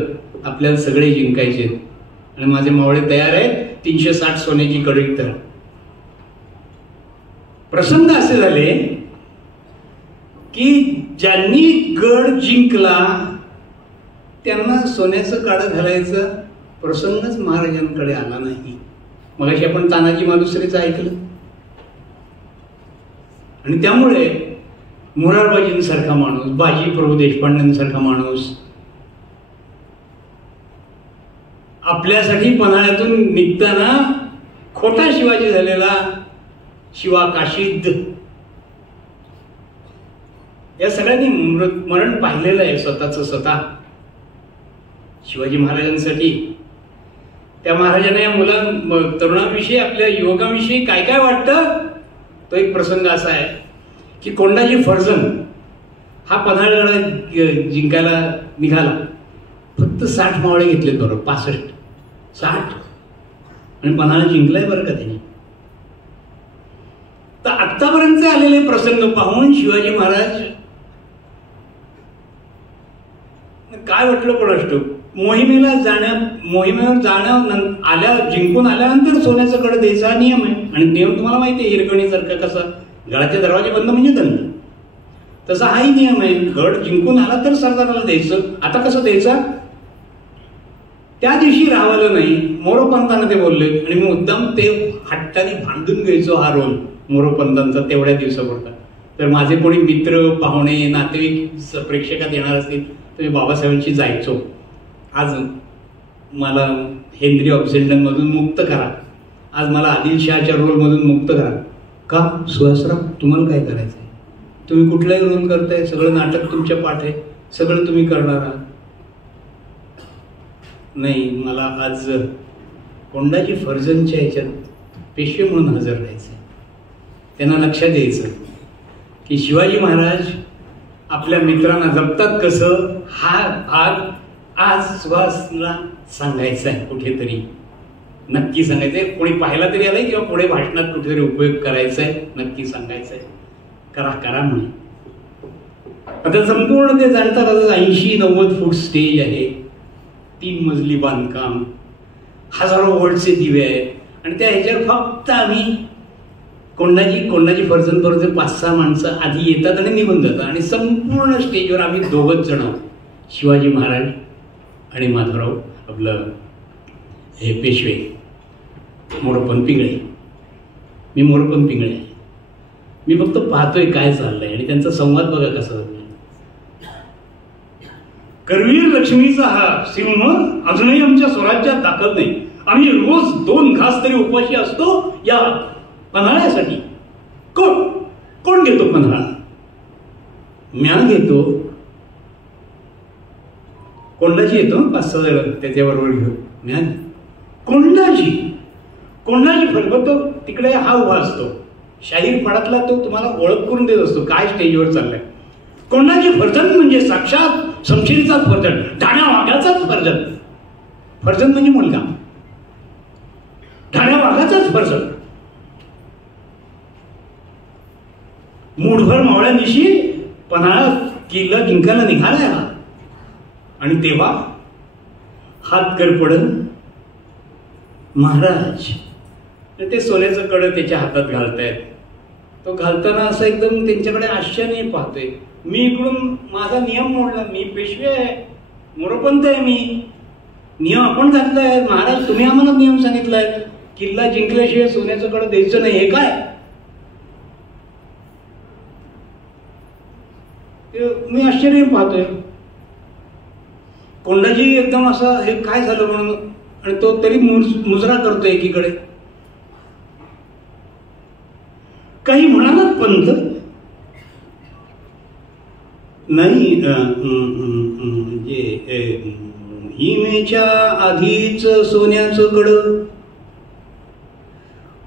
आपल्याला सगळे जिंकायचे आणि माझे मावळे तयार आहेत 360 सोन्याची कडी. तर प्रसंग असे झाले की ज्यांनी गड जिंकला त्यांना सोन्याचं काढं घालायचा प्रसंगच महाराजांकडे आला नाही. मगाशी आपण तानाजी मालुसरेचं ऐकलं. आणि त्यामुळे मोरारबाजींसारखा माणूस, बाजी प्रभू देशपांडेंसारखा माणूस आपल्यासाठी पन्हाळ्यातून निघताना खोटा शिवाजी झालेला शिवा काशीद, या सगळ्यांनी मरण पाहिलेलं आहे स्वतःच स्वतः शिवाजी महाराजांसाठी. त्या महाराजांना या तरुणांविषयी, आपल्या युवकांविषयी काय काय वाटतं, तो एक प्रसंग असा आहे की कोंडाजी फर्जन हा पन्हाळगड जिंकायला निघाला. फक्त 60 मावळे घेतले बरोबर, 65-60, आणि पन्हाळा जिंकलाय बरं का त्यांनी. तर आत्तापर्यंत आलेले प्रसंग पाहून शिवाजी महाराज काय वाटलं कोणाष्ट, मोहिमेवर जाणं जिंकून आल्यानंतर सोन्याचं कड द्यायचा हा नियम आहे. आणि नियम तुम्हाला माहिती आहे, हिरकणीसारखा कसा गळाचे दरवाजे बंद म्हणजे दंड, तसा हाही नियम आहे. गड जिंकून आला तर सरदाराला द्यायचं. आता कसं द्यायचं, त्या दिवशी राहावलं नाही. मोरोपंतांना ते बोलले आणि मी मुद्दाम ते हट्टाने भांडून घ्यायचो हा रोल मोरोपंतांचा तेवढ्या दिवसापुरता. तर माझे कोणी मित्र पाहुणे नातेवाईक प्रेक्षकात येणार असतील तर मी बाबासाहेबांशी जायचो. आज मला हेनरी ऑब्सेंडनमधून मुक्त करा, आज मला आदिलशहाच्या रोलमधून मुक्त करा. का सुहासराव तुम्हाला काय करायचं आहे? तुम्ही कुठलाही रोल करताय, सगळं नाटक तुमच्या पाठ आहे, सगळं तुम्ही करणार आहात. नाही, मला आज कोंडाजी फर्जनच्या ह्याच्यात पेशवे म्हणून हजर राहायचं. त्यांना लक्षात द्यायचं की शिवाजी महाराज आपल्या मित्रांना जपतात कसं, हा भाग आज सुहासला सांगायचा आहे. कुठेतरी नक्की सांगायचं आहे. कोणी पाहायला तरी आलाय किंवा पुढे भाषणात कुठेतरी उपयोग करायचा आहे, नक्की सांगायचं आहे. करा करा म्हणून. आता संपूर्ण ते जाणतात 80-90 फूट स्टेज आहे, 3 मजली बांधकाम, हजारो वोल्टचे दिवे आहेत आणि त्या ह्याच्यावर फक्त आम्ही कोंडाजी फर्जन बरोबर 5-6 माणसं आधी येतात आणि निघून जातात आणि संपूर्ण स्टेजवर आम्ही 2च जण आहोत, शिवाजी महाराज आणि माधवराव आपलं हे पेशवे मोरोपंत पिंगळे. मी मोरोपंत पिंगळे, मी फक्त पाहतोय काय चाललंय आणि त्यांचा संवाद बघा कसा होता. करवीर लक्ष्मीचा हा सिंह अजूनही आमच्या स्वराज्यात दाखल नाही. आम्ही रोज 2 घास तरी उपाशी असतो या पन्हाळ्यासाठी. कोण घेतो पन्हाळा? म्या घेतो. कोंडाजी येतो 5-6 जण त्याच्याबरोबर घेऊन. म्या कोंडाजी फडकतो तिकडे हा उभा असतो. शाहीर फडातला तो तुम्हाला ओळख करून देत असतो काय स्टेजवर चाललाय. कोंडाजी फर्जन म्हणजे साक्षात शमशेरीचाच फर्जन, ठाण्या वाघाचाच फर्जन. फर्जन म्हणजे मुलगा, ठाण्या वाघाचाच फर्जन. मूठभर मावळ्या दिवशी पन्हाळा किल्ला जिंकायला निघालाय हा. आणि तेव्हा हात कर पडन महाराज ते सोन्याचं कड त्याच्या हातात घालतायत. तो घालताना असं एकदम त्यांच्याकडे आश्चर्याने पाहतोय. मी इकडून माझा नियम मोडला, मी पेशवे आहे, मोरोपंत आहे, मी नियम आपण घातलाय. महाराज तुम्ही आम्हाला नियम सांगितलाय, किल्ला जिंकल्याशिवाय सोन्याचं कड द्यायचं नाही. हे काय? मी आश्चर्य पाहतोय. कोंडाजी एकदम असा हे काय झालं म्हणून, आणि तो तरी मुजरा करतोय एकीकडे. काही म्हणालात पंत? नाही, हिमेच्या आधीच सोन्याचं कड.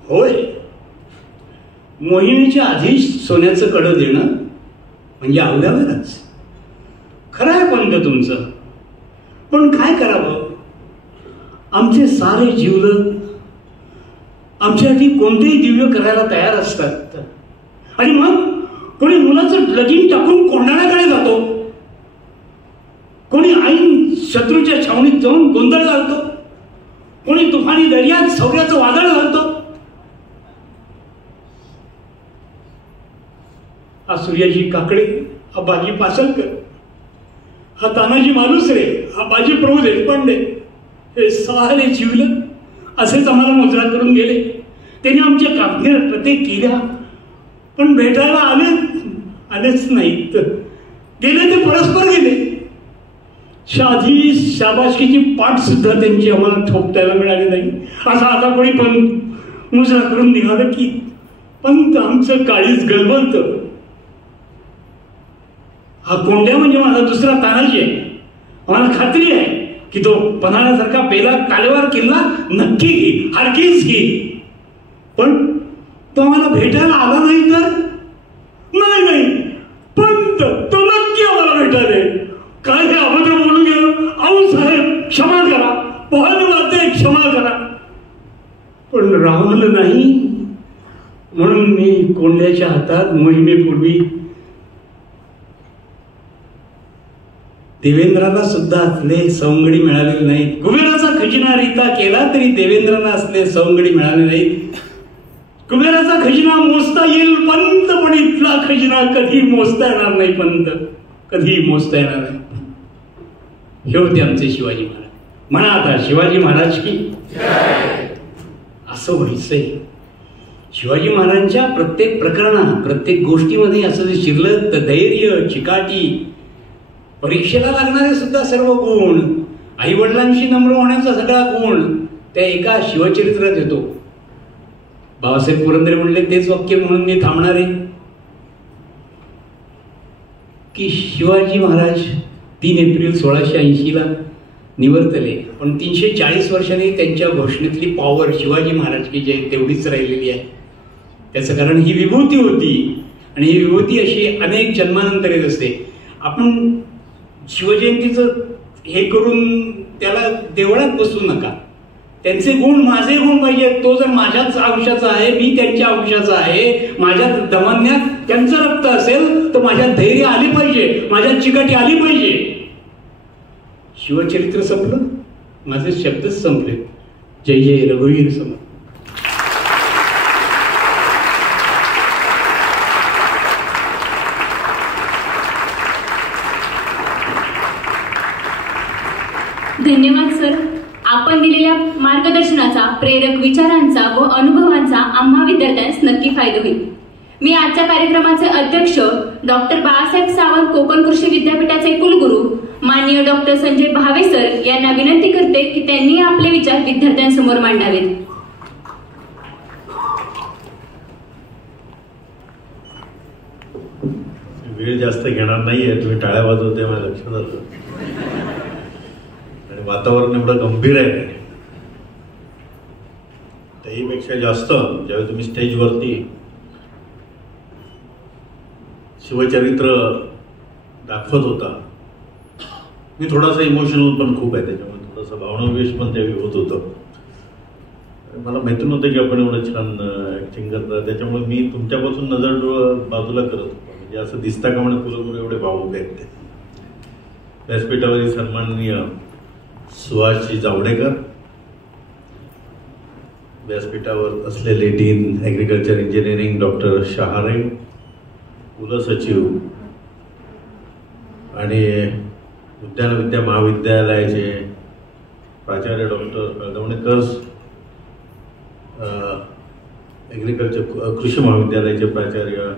होय, मोहिमेच्या आधीच सोन्याचं कड देणं म्हणजे अवघ्यावरच. खरं आहे पंत तुमचं, पण काय करावं? आमचे सारे जीवलग आमच्यासाठी कोणतेही दिव्य करायला तयार असतात. आणि मग कोणी मुलाचं लगीन टाकून कोंडाण्याकडे जातो, कोणी ऐन शत्रूच्या छावणीत जाऊन गोंधळ घालतो, कोणी तुफानी दर्यात शौर्याचं वादळ घालतो. हा सूर्याजी काकडे, हा बाजी पासलकर, हा तानाजी मालुसरे, हा बाजी प्रभू देशपांडे, हे सारे जीवलग असेच आम्हाला मुजरा करून गेले. त्यांनी आमच्या कापणीला प्रत्येक केल्या, पण भेटायला आलेच नाहीत. गेले ते परस्पर गेले. शाधी शाबासकीची पाठ सुद्धा त्यांची आम्हाला थोपटायला मिळाली नाही. असं आता कोणी पण मुजरा करून निघालं की पंत आमचं काळीच गलबलत. हा कोंड्या म्हणजे माझा दुसरा तानाजी आहे. आम्हाला खात्री आहे की तो पन्हाळ्यासारखा बेला कालेवार किल्ला नक्की घे, हरकीच घे. पण तो आम्हाला भेटायला आला नाही तर नाही, पंत तो नक्की आम्हाला भेटायला. काय हे अभद्र बोलून गेलो? आऊ साहेब क्षमा करा, पहान वाटते क्षमा करा. पण रावलं नाही म्हणून मी कोंड्याच्या हातात मोहिमेपूर्वी देवेंद्राला सुद्धा असले सवंगडी मिळालेले नाहीत. कुबेराचा खजिना रीता केला तरी देवेंद्राला असले सवंगडी मिळाले नाहीत. कुबेराचा खजिना मोजता येईल पंत, पण इथला खजिना कधी मोजता येणार नाही पंत, कधी मोजता येणार नाही. हे होते आमचे शिवाजी महाराज. म्हणा आता शिवाजी महाराज की असं व्हायचंय. शिवाजी महाराजांच्या प्रत्येक प्रकरणात प्रत्येक गोष्टीमध्ये असं जे शिरलं तर धैर्य, चिकाटी, परीक्षेला लागणारे सुद्धा सर्व गुण, आई वडिलांशी नम्र होण्याचा सगळा गुण त्या एका शिवचरित्रात येतो. बाबासाहेब पुरंदरे म्हणले तेच वाक्य म्हणून मी थांबणार आहे की शिवाजी महाराज 3 एप्रिल 1680 निवर्तले, पण 340 वर्षांनी त्यांच्या घोषणेतली पॉवर शिवाजी महाराज की जय तेवढीच राहिलेली आहे. त्याचं कारण ही विभूती होती आणि ही विभूती अशी अनेक जन्मानंतर येत असते. आपण शिवजयंतीचं हे करून त्याला देवळात बसू नका. त्यांचे गुण माझे गुण पाहिजे. तो जर माझ्याच अंशाचा आहे, मी त्यांच्या अंशाचा आहे, माझ्या धमन्यात त्यांचं रक्त असेल तर माझ्यात धैर्य आली पाहिजे, माझ्यात चिकाटी आली पाहिजे. शिवचरित्र संपलं, माझे शब्दच संपले. जय जय रघुवीर समर्थ. धन्यवाद सर. आपण दिलेल्या मार्गदर्शनाचा, प्रेरक विचारांचा व अनुभवांचा आम्हा विद्यार्थ्यांस नक्की फायदा होईल. मी आजच्या कार्यक्रमाचे अध्यक्ष डॉक्टर बाळासाहेब सावंत कोकण कृषी विद्यापीठाचे कुलगुरू माननीय डॉक्टर संजय भावे सर यांना विनंती करते की त्यांनी आपले विचार विद्यार्थ्यांसमोर मांडावेत. वेळ जास्त घेणार नाहीये. तुम्ही टाळ्या वाजवते माझ्या लक्षात आलं. आणि वातावरण एवढं गंभीर आहे, त्याहीपेक्षा जास्त ज्यावेळी तुम्ही स्टेजवरती शिवचरित्र दाखवत होता, मी थोडासा इमोशनल पण खूप आहे, त्याच्यामुळे थोडासा भावनावेश पण त्यावेळी होत होतं. मला माहिती नव्हतं की आपण एवढं छान ऍक्टिंग करता, त्याच्यामुळे मी तुमच्यापासून नजर बाजूला करत होतो. म्हणजे असं दिसता का म्हणे पुरेपूर एवढे भावुक आहेत ते. व्यासपीठावरील सन्माननीय सुहासजी जावडेकर, व्यासपीठावर असलेले डीन ॲग्रिकल्चर इंजिनिअरिंग डॉक्टर शहारे, कुलसचिव आणि उद्यान विद्या महाविद्यालयाचे प्राचार्य डॉक्टर कळदवणेकर, ॲग्रिकल्चर कृषी महाविद्यालयाचे प्राचार्य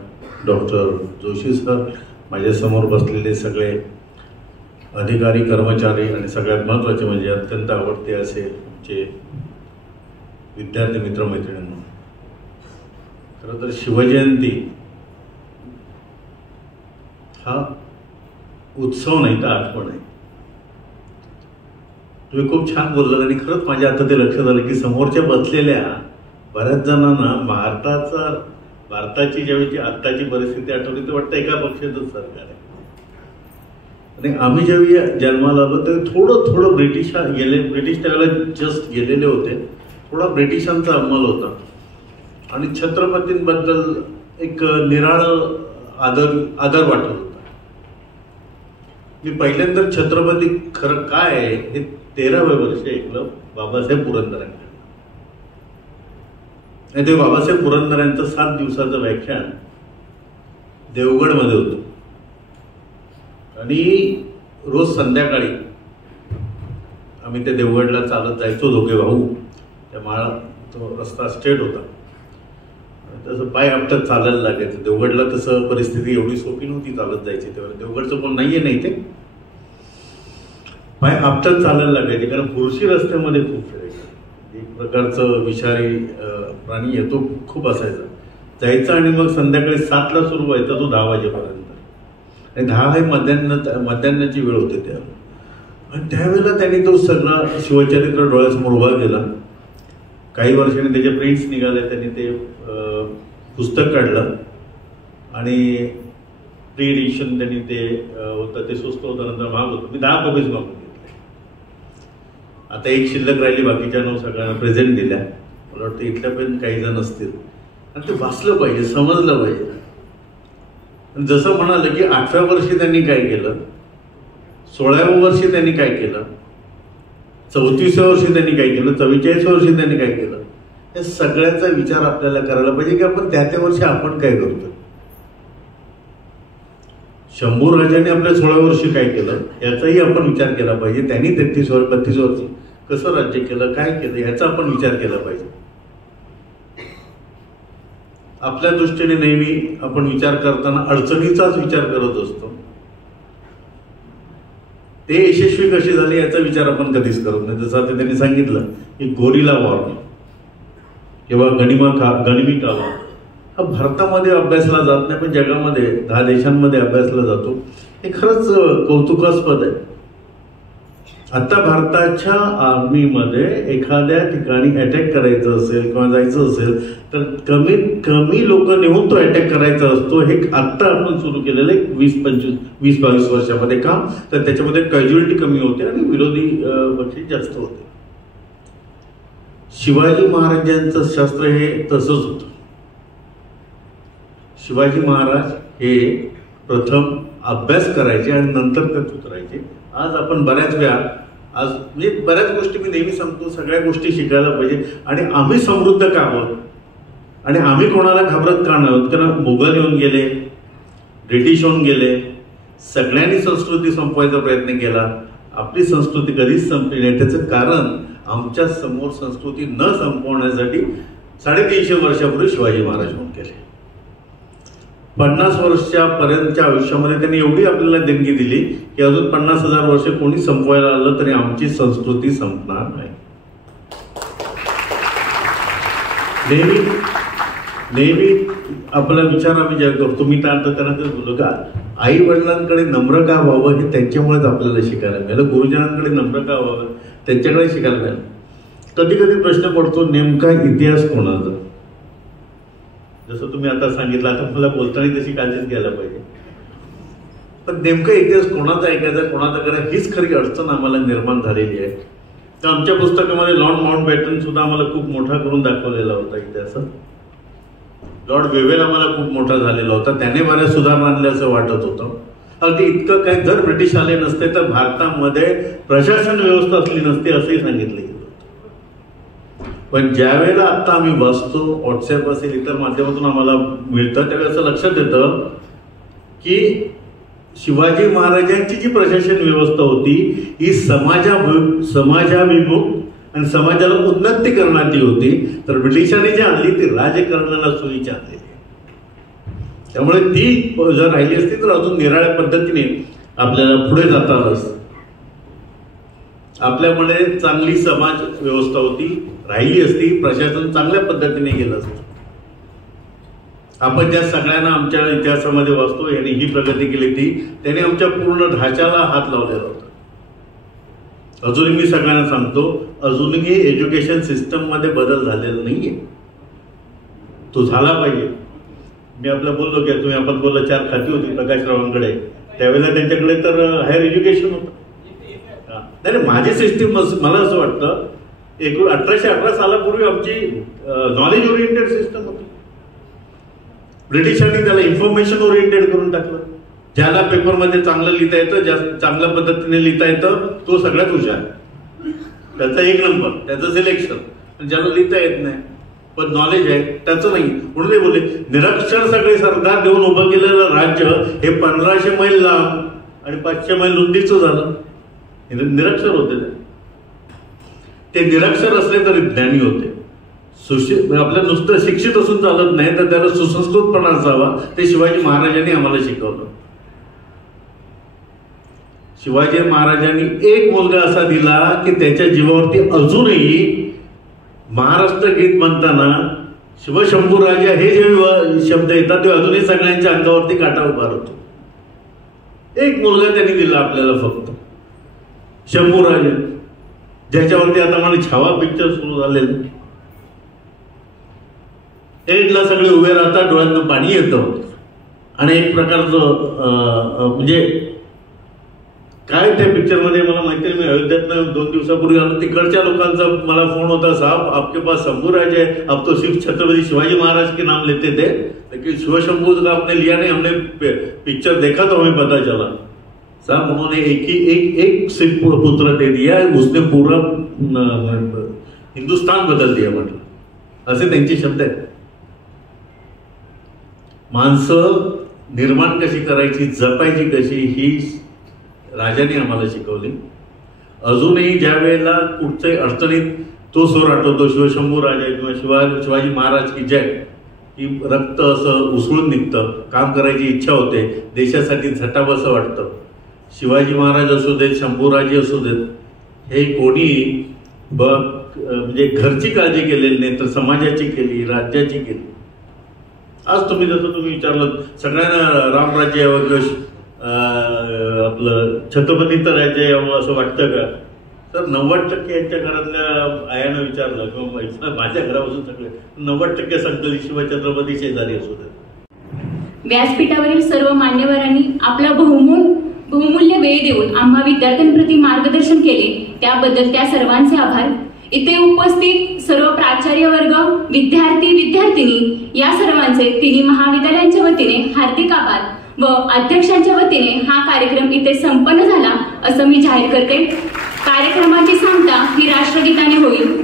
डॉक्टर जोशी सर, माझ्यासमोर बसलेले सगळे अधिकारी, कर्मचारी आणि सगळ्यात महत्त्वाचे म्हणजे अत्यंत आवडते असे आमचे विद्यार्थी मित्रमैत्रिणींनो. खरं तर शिवजयंती हा उत्सव नाही तर आठवण आहे. तुम्ही खूप छान बोललात आणि खरंच माझ्या आता ते लक्षात आलं की समोरच्या बसलेल्या बऱ्याच जणांना भारताची ज्यावेळी आत्ताची परिस्थिती आठवली तर वाटतं एका पक्षाचंच सरकार आहे. आणि आम्ही ज्यावेळी जन्माला आलो तेव्हा थोडं ब्रिटिश त्यावेळेला जस्ट गेलेले होते, थोडा ब्रिटिशांचा अंमल होता आणि छत्रपतींबद्दल एक निराळं आदर वाटत होता. मी पहिल्यांदा छत्रपती खरं काय आहे हे 13व्या वर्षी ऐकलं बाबासाहेब पुरंदरेंकडे. आणि ते बाबासाहेब पुरंदरेंचं 7 दिवसाचं व्याख्यान देवगडमध्ये होतं आणि रोज संध्याकाळी आम्ही त्या देवगडला चालत जायचो दोघे भाऊ. त्या तो रस्ता स्ट्रेट होता, तसं पाय आपटत चालायला लागायचं. देवगडला तसं परिस्थिती एवढी सोपी नव्हती चालत जायची तेव्हा. देवगडचं पण नाहीये नाही ते पाय आपटत चालायला लागायचे कारण पुरुषी रस्त्यामध्ये खूप फिरायचं. एक प्रकारचं विषारी प्राणी येतो खूप असायचा. जायचा आणि मग संध्याकाळी 7ला सुरू व्हायचा तो 10 वाजेपर्यंत. आणि 10 हे मध्यान्हाची वेळ होते त्यावेळेला. आणि त्यावेळेला त्यांनी तो सगळा शिवचरित्र डोळ्यासमोर उभा केला. काही वर्षांनी त्याचे प्रिंट्स निघाले, त्यांनी ते पुस्तक काढलं आणि प्री एडिशन त्यांनी ते होतं, ते स्वस्त होतं, नंतर महाग होतं. मी 10 कॉपीज मागून घेतले. आता एक शिल्लक राहिली, बाकीच्या 9 सगळ्यांना प्रेझेंट दिल्या. मला वाटतं इथल्या पण काही जण असतील आणि ते वाचलं पाहिजे, समजलं पाहिजे. आणि जसं म्हणालं की 8व्या वर्षी त्यांनी काय केलं, 16व्या वर्षी त्यांनी काय केलं, 34व्या वर्षी त्यांनी काय केलं, 44व्या वर्षी त्यांनी काय केलं, या सगळ्याचा विचार आपल्याला करायला पाहिजे की आपण त्या वर्षी आपण काय करतो. शंभूराजांनी आपल्या 16 वर्षी काय केलं याचाही आपण विचार केला पाहिजे. त्यांनी 32 वर्ष कसं राज्य केलं, काय केलं याचा आपण विचार केला पाहिजे. आपल्या दृष्टीने नेहमी आपण विचार करताना अडचणीचाच विचार करत असतो. ते यशस्वी कशी झाले याचा विचार आपण कधीच करत नाही. जसं आता त्यांनी सांगितलं की गोरिला वॉर किंवा गनिमी कावा हा भारतामध्ये अभ्यासला जात नाही, पण जगामध्ये 10 देशांमध्ये अभ्यासला जातो. हे खरंच कौतुकास्पद आहे. आता भारताच्या आर्मीमध्ये एखाद्या ठिकाणी अटॅक करायचं असेल किंवा जायचं असेल तर कमीत कमी लोक नेऊन तो अटॅक करायचा असतो. हे आत्ता आपण सुरू केलेलं आहे 20-22 वर्षामध्ये. का तर त्याच्यामध्ये कॅज्युअलिटी कमी होते आणि विरोधी पक्षी जास्त होते. शिवाजी महाराजांचं शास्त्र हे तसंच होतं. शिवाजी महाराज हे प्रथम अभ्यास करायचे आणि नंतर त्यात उतरायचे. आज आपण बऱ्याच गोष्टी मी नेहमी सांगतो, सगळ्या गोष्टी शिकायला पाहिजे. आणि आम्ही समृद्ध का आहोत आणि आम्ही कोणाला घाबरत का नाही आहोत? कारण मुघल येऊन गेले, ब्रिटिश होऊन गेले, सगळ्यांनी संस्कृती संपवायचा प्रयत्न केला. आपली संस्कृती कधीच संपली नाही. त्याचं कारण आमच्या समोर संस्कृती न संपवण्यासाठी 350 वर्षापूर्वी शिवाजी महाराज होऊन गेले. 50 वर्षापर्यंतच्या आयुष्यामध्ये त्यांनी एवढी आपल्याला देणगी दिली की अजून 50,000 वर्ष कोणी संपवायला आलं तरी आमची संस्कृती संपणार नाही. नेहमी आपला विचार आम्ही जेव्हा करतो, मी तर आता त्यांना तेच बोललो का आई वडिलांकडे नम्र का व्हावं हे त्यांच्यामुळेच आपल्याला शिकायला मिळालं. गुरुजनांकडे नम्र का व्हावं त्यांच्याकडे शिकायला मिळालं. कधी कधी प्रश्न पडतो नेमका इतिहास कोणाचा. जसं तुम्ही आता सांगितलं, आता मला बोलताना तशी काळजीच घ्यायला पाहिजे. पण नेमका इतिहास कोणाचा ऐकायचा कोणाचा करायचा हीच खरी अडचण आम्हाला निर्माण झालेली आहे. तर आमच्या पुस्तकामध्ये लॉर्ड माउंटबॅटन सुद्धा आम्हाला खूप मोठा करून दाखवलेला होता इतिहास. लॉर्ड वेवेल आम्हाला खूप मोठा झालेला होता. त्याने बऱ्याच सुधारणा आणल्या असं वाटत होतं. अगदी इतकं काही जर ब्रिटिश आले नसते तर भारतामध्ये प्रशासन व्यवस्था असली नसती असंही सांगितलं गेलं. पण ज्या वेळेला आता आम्ही वाचतो, व्हॉट्सअप असेल इतर माध्यमातून आम्हाला मिळतं, त्यावेळेस असं लक्षात येतं की शिवाजी महाराजांची जी प्रशासन व्यवस्था होती ही समाजाभिमुख आणि समाजाला उन्नती करण्याची होती. तर ब्रिटिशांनी जी आणली ती राजकारणाला सोयीची आणलेली. त्यामुळे ती जर राहिली असती तर अजून निराळ्या पद्धतीने आपल्याला पुढे जाता आलं असतं. आपल्यामध्ये चांगली समाज व्यवस्था होती, राहिली असती, प्रशासन चांगल्या पद्धतीने गेलं असतं. आपण ज्या सगळ्यांना आमच्या इतिहासामध्ये वाचतो यांनी ही प्रगती केली ती त्याने आमच्या पूर्ण ढाच्याला हात लावलेला होता. अजूनही मी सगळ्यांना सांगतो, अजूनही एज्युकेशन सिस्टम मध्ये बदल झालेला नाहीये. तो झाला पाहिजे. मी आपलं बोललो की तुम्ही आपण बोललो 4 खाती होती प्रकाशरावांकडे, त्यावेळेला त्यांच्याकडे तर हायर एज्युकेशन होतं. नाही, माझी सिस्टीम मला असं वाटतं 1818 सालापूर्वी आमची नॉलेज ओरिएंटेड सिस्टम होती. ब्रिटिशांनी त्याला इन्फॉर्मेशन ओरिएंटेड करून टाकलं. ज्याला पेपरमध्ये चांगलं लिहिता येतं, चांगल्या पद्धतीने लिहिता येतं तो सगळ्यात हुशार, त्याचा 1 नंबर, त्याचं सिलेक्शन. ज्याला लिहिता येत नाही पण नॉलेज आहे त्याचं नाही. म्हणून ते बोलले निरक्षर सगळे सरदार देऊन उभं केलेलं राज्य हे 1500 मैल लांब आणि 500 मैल रुंदीचं झालं. निरक्षर होते ते निरक्षर असले तरी ज्ञानी होते. आपल्या नुसतं शिक्षित असून चालत नाही तर त्याला सुसंस्कृतपणा असावा. ते शिवाजी महाराजांनी आम्हाला शिकवलं. शिवाजी महाराजांनी एक मुलगा असा दिला की त्याच्या जीवावरती अजूनही महाराष्ट्र गीत म्हणताना शिवशंभूराजा हे जे शब्द येतात ते अजूनही सगळ्यांच्या अंगावरती काटा उभारतो. एक मुलगा त्यांनी दिला आपल्याला फक्त, शंभूराजा, ज्याच्यावरती आता मला छावा पिक्चर सुरू झालेलं. एडला सगळे उभे राहतात, डोळ्यातनं पाणी येतं आणि एक प्रकारचं म्हणजे काय त्या पिक्चर मध्ये मला माहिती नाही. मी अयोध्यातनं 2 दिवसापूर्वी आलो. तिकडच्या लोकांचा मला फोन होता, साहब आपके पास शंभूराज है, अब तो सिर्फ छत्रपति शिवाजी महाराज के नाम लेते थे, लेकिन शिवशंभू का आपने लिया नहीं, हमने पिक्चर देखा तो हमें पता चला. साहब उन्होंने एक सिख पुत्र दे दिया, उसने पूरा हिंदुस्तान बदल दिया म्हटलं. असे त्यांचे शब्द आहेत. माणसं निर्माण कशी करायची, जपायची कशी, ही राजाने आम्हाला शिकवली. अजूनही ज्या वेळेला कुठच्याही अडचणीत तो सूर आठवतो, शिवशंभू राजा किंवा शिवाजी महाराज की जय, की रक्त असं उसळून निघतं, काम करायची इच्छा होते, देशासाठी झटावंसं वाटतं. शिवाजी महाराज असू देत, शंभूराजे असू देत, हे कोणी म्हणजे घरची काळजी केलेली नाही तर समाजाची केली, राज्याची केली. आज तुम्ही जसं तुम्ही विचारलं, सगळ्यांना रामराज्य यावं किंवा आपलं छत्रपतीचं राज्य यावं असं वाटतं का? तर 90% यांच्या घरातल्या आयानं विचारलं किंवा माझ्या घरापासून सगळे 90% सांगतील शिवछत्रपती शेजारी असू देत. व्यासपीठावरील सर्व मान्यवरांनी आपला बहुमूल्य वेळ देऊन आम्हा विद्यार्थ्यांप्रती मार्गदर्शन केले, त्याबद्दल त्या सर्वांचे आभार. इथे उपस्थित सर्व प्राचार्य वर्ग, विद्यार्थी विद्यार्थिनी या सर्वांचे तिन्ही महाविद्यालयांच्या वतीने हार्दिक आभार व अध्यक्षांच्या वतीने हा कार्यक्रम इथे संपन्न झाला असं मी जाहीर करते. कार्यक्रमाची सांगता ही राष्ट्रगीताने होईल.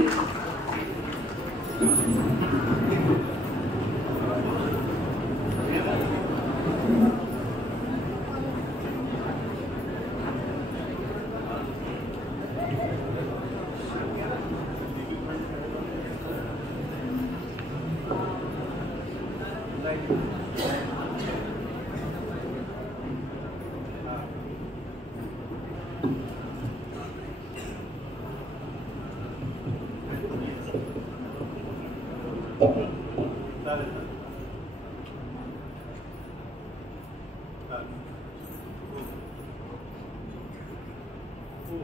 हो.